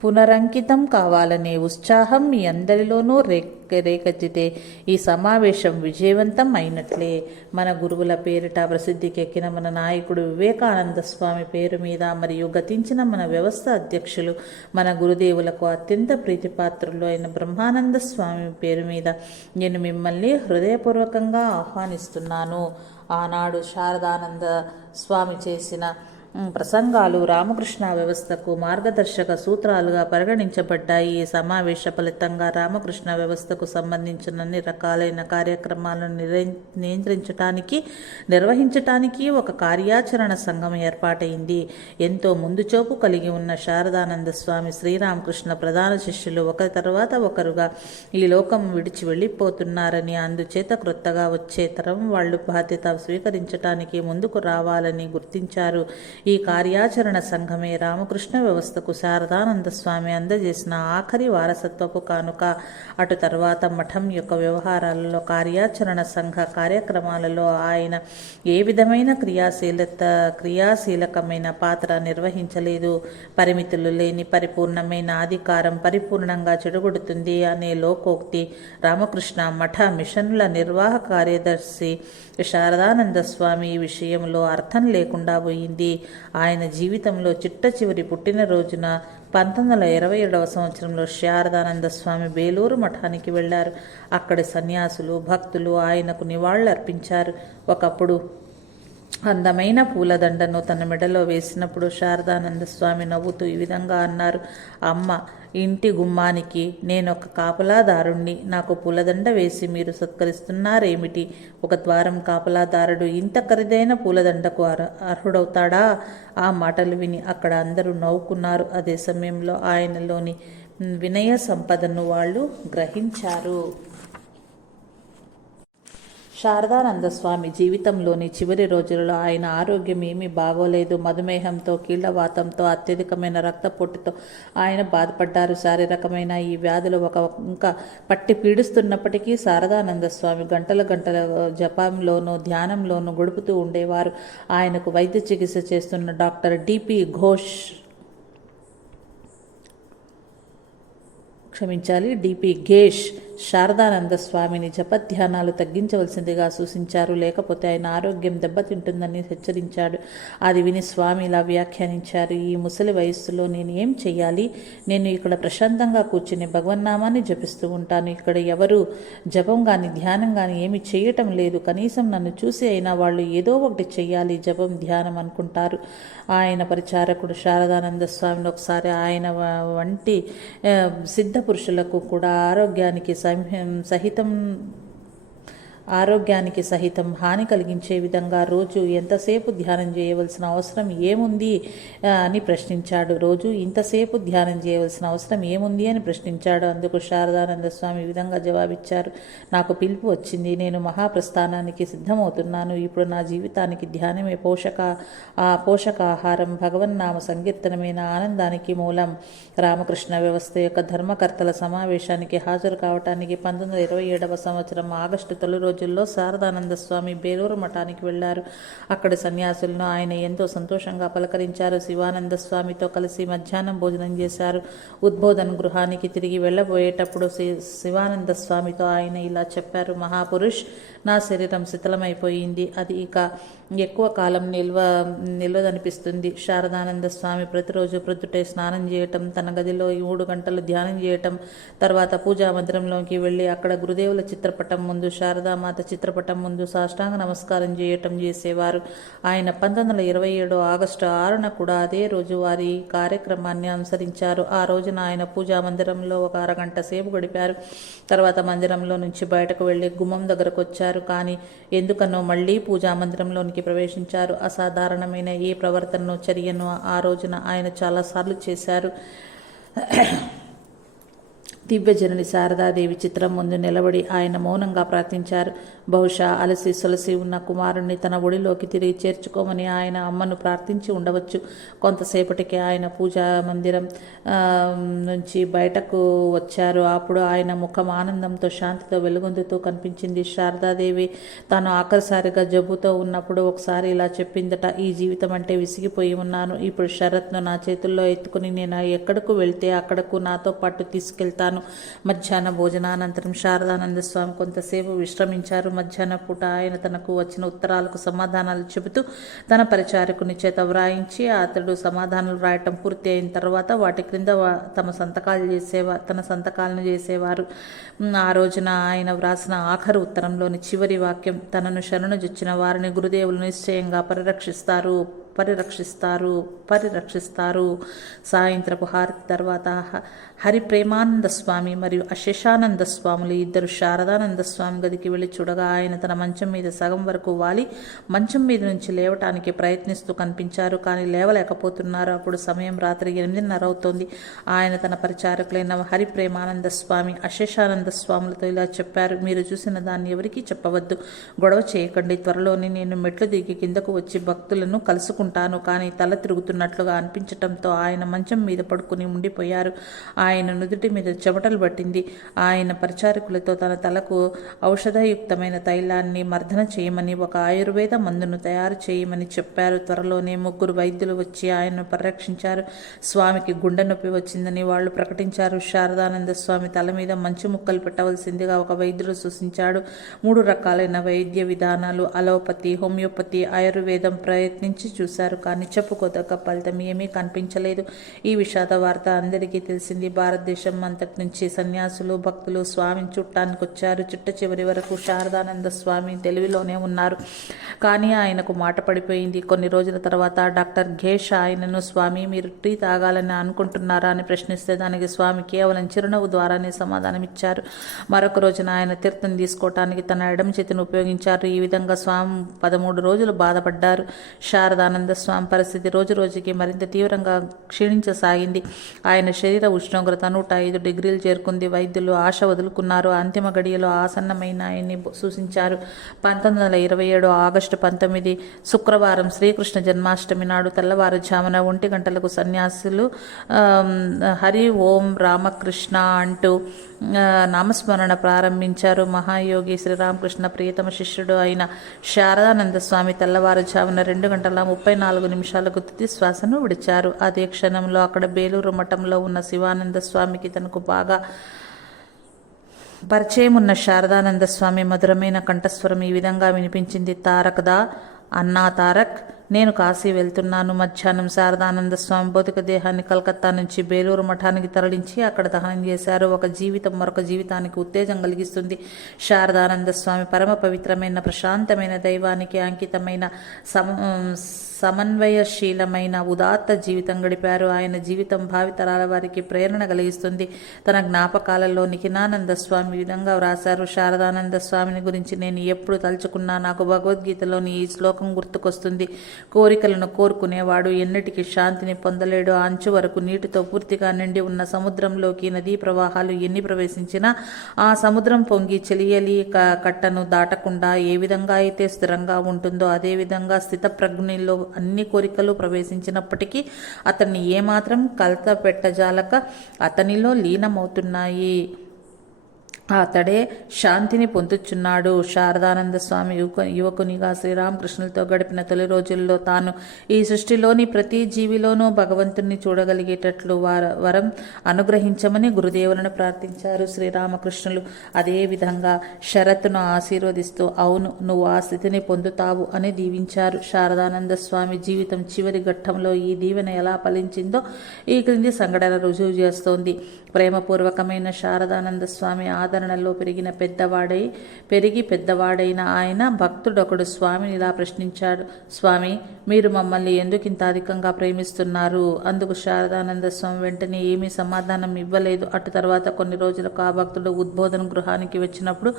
పునరంకితం కావాలనే ఉత్సాహం మీ అందరిలోనూ రేకెత్తితే ఈ సమావేశం విజయవంతం అయినట్లే. మన గురువుల పేరిట ప్రసిద్ధికెక్కిన మన నాయకుడు వివేకానంద స్వామి పేరు మీద మరియు గతించిన మన వ్యవస్థ అధ్యక్షులు మన గురుదేవులకు అత్యంత ప్రీతిపాత్రులు అయిన బ్రహ్మానంద స్వామి పేరు మీద నేను మిమ్మల్ని హృదయపూర్వకంగా ఆహ్వానిస్తున్నాను. ఆనాడు శారదానంద స్వామి చేసిన ప్రసంగాలు రామకృష్ణ వ్యవస్థకు మార్గదర్శక సూత్రాలుగా పరిగణించబడ్డాయి. ఈ సమావేశ ఫలితంగా రామకృష్ణ వ్యవస్థకు సంబంధించిన అన్ని రకాలైన కార్యక్రమాలను నిర్వహించటానికి ఒక కార్యాచరణ సంఘం ఏర్పాటైంది. ఎంతో ముందుచూపు కలిగి ఉన్న శారదానంద స్వామి శ్రీరామకృష్ణ ప్రధాన శిష్యులు ఒకరి తర్వాత ఒకరుగా ఈ లోకం విడిచి వెళ్ళిపోతున్నారని, అందుచేత క్రొత్తగా వచ్చే తరం వాళ్ళు బాధ్యత స్వీకరించటానికి ముందుకు రావాలని గుర్తించారు. ఈ కార్యాచరణ సంఘమే రామకృష్ణ వ్యవస్థకు శారదానంద స్వామి అందజేసిన ఆఖరి వారసత్వపు కానుక. అటు తర్వాత మఠం యొక్క వ్యవహారాలలో, కార్యాచరణ సంఘ కార్యక్రమాలలో ఆయన ఏ విధమైన క్రియాశీలకమైన పాత్ర నిర్వహించలేదు. పరిమితులు లేని పరిపూర్ణమైన అధికారం పరిపూర్ణంగా చెడుగొడుతుంది అనే లోకోక్తి రామకృష్ణ మఠ మిషన్ల నిర్వాహక కార్యదర్శి శారదానంద స్వామి ఈ విషయంలో అర్థం లేకుండా పోయింది. ఆయన జీవితంలో చిట్ట చివరి పుట్టినరోజున 1927వ సంవత్సరంలో శారదానంద స్వామి బేలూరు మఠానికి వెళ్లారు. అక్కడి సన్యాసులు, భక్తులు ఆయనకు నివాళులర్పించారు. ఒకప్పుడు అందమైన పూలదండను తన మెడలో వేసినప్పుడు శారదానంద స్వామి నవ్వుతూ ఈ విధంగా అన్నారు: అమ్మ, ఇంటి గుమ్మానికి నేనొక కాపలాదారుణ్ణి. నాకు పూలదండ వేసి మీరు సత్కరిస్తున్నారేమిటి? ఒక ద్వారం కాపలాదారుడు ఇంత ఖరీదైన పూలదండకు అర్హుడవుతాడా? ఆ మాటలు విని అక్కడ అందరూ నవ్వుకున్నారు. అదే సమయంలో ఆయనలోని వినయ సంపదను వాళ్ళు గ్రహించారు. శారదానంద స్వామి జీవితంలోని చివరి రోజులలో ఆయన ఆరోగ్యం ఏమీ బాగోలేదు. మధుమేహంతో, కీళ్లవాతంతో, అత్యధికమైన రక్తపోటుతో ఆయన బాధపడ్డారు. శారీరకమైన ఈ వ్యాధులు ఇంకా పట్టి పీడిస్తున్నప్పటికీ శారదానంద స్వామి గంటల జపంలోనూ ధ్యానంలోనూ గడుపుతూ ఉండేవారు. ఆయనకు వైద్య చికిత్స చేస్తున్న డాక్టర్ డిపి ఘేష్ శారదానంద స్వామిని జపధ్యానాలు తగ్గించవలసిందిగా సూచించారు. లేకపోతే ఆయన ఆరోగ్యం దెబ్బతింటుందని హెచ్చరించాడు. అది విని స్వామి ఇలా వ్యాఖ్యానించారు: ఈ ముసలి వయస్సులో నేను ఏం చెయ్యాలి? నేను ఇక్కడ ప్రశాంతంగా కూర్చుని భగవన్నామాన్ని జపిస్తూ ఉంటాను. ఇక్కడ ఎవరు జపం కానీ ధ్యానం కానీ ఏమి చేయటం లేదు. కనీసం నన్ను చూసి అయినా వాళ్ళు ఏదో ఒకటి చెయ్యాలి, జపం ధ్యానం అనుకుంటారు. ఆయన పరిచారకుడు శారదానంద స్వామిని ఒకసారి ఆయన వంటి సిద్ధ పురుషులకు కూడా ఆరోగ్యానికి సహితం హాని కలిగించే విధంగా రోజు ఎంతసేపు ధ్యానం చేయవలసిన అవసరం ఏముంది అని ప్రశ్నించాడు. రోజు ఇంతసేపు ధ్యానం చేయవలసిన అవసరం ఏముంది అని ప్రశ్నించాడు. అందుకు శారదానంద స్వామి ఈ విధంగా జవాబిచ్చారు: నాకు పిలుపు వచ్చింది, నేను మహాప్రస్థానానికి సిద్ధమవుతున్నాను. ఇప్పుడు నా జీవితానికి ధ్యానమే పోషకాహారం, భగవన్నామ సంకీర్తనమైన ఆనందానికి మూలం. రామకృష్ణ వ్యవస్థ యొక్క ధర్మకర్తల సమావేశానికి హాజరు కావటానికి 1927 సంవత్సరం ఆగస్టు తొలి రోజుల్లో శారదానంద స్వామి బేలూరు మఠానికి వెళ్లారు. అక్కడి సన్యాసులను ఆయన ఎంతో సంతోషంగా పలకరించారు. శివానంద స్వామితో కలిసి మధ్యాహ్నం భోజనం చేశారు. ఉద్బోధన గృహానికి తిరిగి వెళ్ళబోయేటప్పుడు శివానంద స్వామితో ఆయన ఇలా చెప్పారు: మహాపురుష్, నా శరీరం శిథిలమైపోయింది. అది ఇక ఎక్కువ కాలం నిల్వదనిపిస్తుంది. శారదానంద స్వామి ప్రతిరోజు ప్రొద్దుటే స్నానం చేయటం, తన గదిలో 3 గంటలు ధ్యానం చేయటం, తర్వాత పూజా మందిరంలోకి వెళ్ళి అక్కడ గురుదేవుల చిత్రపటం ముందు, శారదామాత చిత్రపటం ముందు సాష్టాంగ నమస్కారం చేయటం చేసేవారు. ఆయన 1927 ఆగస్టు 6న కూడా అదే రోజు వారి కార్యక్రమాన్ని అనుసరించారు. ఆ రోజున ఆయన పూజా మందిరంలో ఒక అరగంట సేపు గడిపారు. తర్వాత మందిరంలో నుంచి బయటకు వెళ్ళి గుమ్మం దగ్గరకు వచ్చారు. కానీ ఎందుకనో మళ్లీ పూజా మందిరంలోనికి ప్రవేశించారు. అసాధారణమైన ఈ ప్రవర్తనను, చర్యను ఆ రోజున ఆయన చాలాసార్లు చేశారు. దివ్యజనని శారదాదేవి చిత్రం ముందు నిలబడి ఆయన మౌనంగా ప్రార్థించారు. బహుశా అలసి సొలసి ఉన్న కుమారుణ్ణి తన ఒడిలోకి తిరిగి చేర్చుకోమని ఆయన అమ్మను ప్రార్థించి ఉండవచ్చు. కొంతసేపటికి ఆయన పూజా మందిరం నుంచి బయటకు వచ్చారు. అప్పుడు ఆయన ముఖం ఆనందంతో, శాంతితో వెలుగొందుతూ కనిపించింది. శారదాదేవి తాను ఆఖరిసారిగా జబ్బుతో ఉన్నప్పుడు ఒకసారి ఇలా చెప్పిందట: ఈ జీవితం అంటే విసిగిపోయి ఉన్నాను. ఇప్పుడు శరత్ను నా చేతుల్లో ఎత్తుకుని నేను ఎక్కడకు వెళ్తే అక్కడకు నాతో పాటు తీసుకెళ్తాను. మధ్యాహ్న భోజనానంతరం శారదానంద స్వామి కొంతసేపు విశ్రమించారు. మధ్యాహ్న పూట ఆయన తనకు వచ్చిన ఉత్తరాలకు సమాధానాలు చెబుతూ తన పరిచారకుని చేత వ్రాయించి, అతడు సమాధానాలు రాయటం పూర్తి అయిన తర్వాత వాటి క్రింద తన సంతకాలను చేసేవారు. ఆ రోజున ఆయన వ్రాసిన ఆఖరు ఉత్తరంలోని చివరి వాక్యం: తనను శరణుజొచ్చిన వారిని గురుదేవులు నిశ్చయంగా పరిరక్షిస్తారు. సాయంత్రపు హారతి తర్వాత హరిప్రేమానంద స్వామి మరియు అశేషానంద స్వాములు ఇద్దరు శారదానంద స్వామి గదికి వెళ్ళి చూడగా ఆయన తన మంచం మీద సగం వరకు వాలి మంచం మీద నుంచి లేవటానికి ప్రయత్నిస్తూ కనిపించారు. కానీ లేవలేకపోతున్నారు. అప్పుడు సమయం రాత్రి 8:30 అవుతోంది. ఆయన తన పరిచారకులైన హరిప్రేమానంద స్వామి, అశేషానంద స్వాములతో ఇలా చెప్పారు: మీరు చూసిన దాన్ని ఎవరికీ చెప్పవద్దు, గొడవ చేయకండి. త్వరలోనే నేను మెట్లు దిగి కిందకు వచ్చి భక్తులను కలుసుకుంటాను. కానీ తల తిరుగుతున్నట్లుగా అనిపించటంతో ఆయన మంచం మీద పడుకుని ఉండిపోయారు. ఆయన నుదుటి మీద చెమటలు పట్టింది. ఆయన పరిచారకులతో తన తలకు ఔషధయుక్తమైన తైలాన్ని మర్దన చేయమని, ఒక ఆయుర్వేద మందును తయారు చేయమని చెప్పారు. త్వరలోనే 3 వైద్యులు వచ్చి ఆయన్ను పరిరక్షించారు. స్వామికి గుండె నొప్పి వచ్చిందని వాళ్ళు ప్రకటించారు. శారదానంద స్వామి తల మీద మంచు ముక్కలు పెట్టవలసిందిగా ఒక వైద్యుడు సూచించాడు. 3 రకాలైన వైద్య విధానాలు, అలోపతి, హోమియోపతి, ఆయుర్వేదం ప్రయత్నించి చూశారు. కానీ చెప్పుకోదగ్గ ఫలితం ఏమీ కనిపించలేదు. ఈ విషాద వార్త అందరికీ తెలిసింది. భారతదేశం అంతటి నుంచి సన్యాసులు, భక్తులు స్వామిని చుట్టానికి వచ్చారు. చిట్ట చివరి వరకు శారదానంద స్వామి తెలివిలోనే ఉన్నారు. కానీ ఆయనకు మాట పడిపోయింది. కొన్ని రోజుల తర్వాత డాక్టర్ ఘేష్ ఆయనను: స్వామి, మీరు టీ తాగాలని అనుకుంటున్నారా అని ప్రశ్నిస్తే దానికి స్వామి కేవలం చిరునవ్వు ద్వారానే సమాధానమిచ్చారు. మరొక రోజున ఆయన తీర్థం తీసుకోవటానికి తన ఎడమ చేతిని ఉపయోగించారు. ఈ విధంగా స్వామి 13 రోజులు బాధపడ్డారు. శారదానంద స్వామి పరిస్థితి రోజు రోజుకి మరింత తీవ్రంగా క్షీణించసాగింది. ఆయన శరీర ఉష్ణోగ్రత 105 డిగ్రీలు చేరుకుంది. వైద్యులు ఆశ వదులుకున్నారు. అంతిమ గడియలో ఆసన్నమైన ఆయన్ని సూచించారు. 1927 ఆగస్టు 19 శుక్రవారం శ్రీకృష్ణ జన్మాష్టమి నాడు తెల్లవారుజామున 1 గంటలకు సన్యాసులు హరి ఓం రామకృష్ణ అంటూ నామస్మరణ ప్రారంభించారు. మహాయోగి శ్రీరామకృష్ణ ప్రియతమ శిష్యుడు అయిన శారదానంద స్వామి తెల్లవారుజామున 2:34 తుది శ్వాసను విడిచారు. అదే క్షణంలో అక్కడ బేలూరు మఠంలో ఉన్న శివానంద స్వామికి తనకు బాగా పరిచయం ఉన్న శారదానంద స్వామి మధురమైన కంఠస్వరం ఈ విధంగా వినిపించింది. తారకదా అన్నా తారక్, నేను కాశీ వెళ్తున్నాను. మధ్యాహ్నం శారదానంద స్వామి భౌతిక దేహాన్ని కలకత్తా నుంచి బేలూరు మఠానికి తరలించి అక్కడ దహనం చేశారు. ఒక జీవితం మరొక జీవితానికి ఉత్తేజం కలిగిస్తుంది. శారదానంద స్వామి పరమ పవిత్రమైన ప్రశాంతమైన దైవానికి అంకితమైన సమన్వయశీలమైన ఉదాత్త జీవితం గడిపారు. ఆయన జీవితం భావితరాల వారికి ప్రేరణ కలిగిస్తుంది. తన జ్ఞాపకాలలో నిఖిలానంద స్వామి విధంగా వ్రాశారు. శారదానంద స్వామిని గురించి నేను ఎప్పుడు తలుచుకున్నా నాకు భగవద్గీతలోని ఈ శ్లోకం గుర్తుకొస్తుంది. కోరికలను కోరుకునేవాడు ఎన్నటికీ శాంతిని పొందలేడు. అంచు వరకు నీటితో పూర్తిగా నిండి ఉన్న సముద్రంలోకి నదీ ప్రవాహాలు ఎన్ని ప్రవేశించినా ఆ సముద్రం పొంగి చెలియలి కట్టను దాటకుండా ఏ విధంగా అయితే స్థిరంగా ఉంటుందో అదేవిధంగా స్థితప్రజ్ఞునిలో అన్ని కోరికలు ప్రవేశించినప్పటికీ అతన్ని ఏమాత్రం కలత పెట్టజాలక అతనిలో లీనమవుతున్నాయి. అతడే శాంతిని పొందుచున్నాడు. శారదానంద స్వామి యువకునిగా శ్రీరామకృష్ణులతో గడిపిన తొలి రోజుల్లో తాను ఈ సృష్టిలోని ప్రతి జీవిలోనూ భగవంతుణ్ణి చూడగలిగేటట్లు వరం అనుగ్రహించమని గురుదేవులను ప్రార్థించారు శ్రీరామకృష్ణులు. అదేవిధంగా శరత్ను ఆశీర్వదిస్తూ అవును నువ్వు ఆ స్థితిని పొందుతావు అని దీవించారు. శారదానంద స్వామి జీవితం చివరి ఘట్టంలో ఈ దీవెన ఎలా ఫలించిందో ఈ క్రింది సంఘటన రుజువు చేస్తోంది. ప్రేమపూర్వకమైన శారదానంద స్వామి ఆదరణలో పెరిగి పెద్దవాడైన ఆయన భక్తుడొకడు స్వామిని ఇలా ప్రశ్నించాడు. స్వామి, మీరు మమ్మల్ని ఎందుకు ఇంత అధికంగా ప్రేమిస్తున్నారు? అందుకు శారదానంద స్వామి వెంటనే ఏమీ సమాధానం ఇవ్వలేదు. అటు తర్వాత కొన్ని రోజులకు ఆ భక్తుడు ఉద్బోధన గృహానికి వచ్చినప్పుడు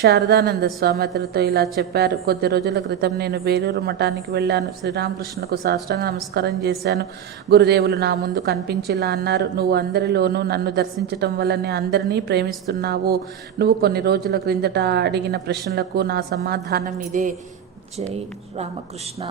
శారదానంద స్వామి అతనితో ఇలా చెప్పారు. కొద్ది రోజుల క్రితం నేను బేలూరు మఠానికి వెళ్ళాను. శ్రీరామకృష్ణులకు సాష్టాంగ నమస్కారం చేశాను. గురుదేవులు నా ముందు కనిపించిలా అన్నారు. నువ్వు అందరిలోనూ నన్ను దర్శించటం వల్లనే అందరినీ ప్రేమిస్తున్నావు. నువ్వు కొన్ని రోజుల క్రిందట అడిగిన ప్రశ్నలకు నా సమాధానం ఇదే. జై రామకృష్ణ.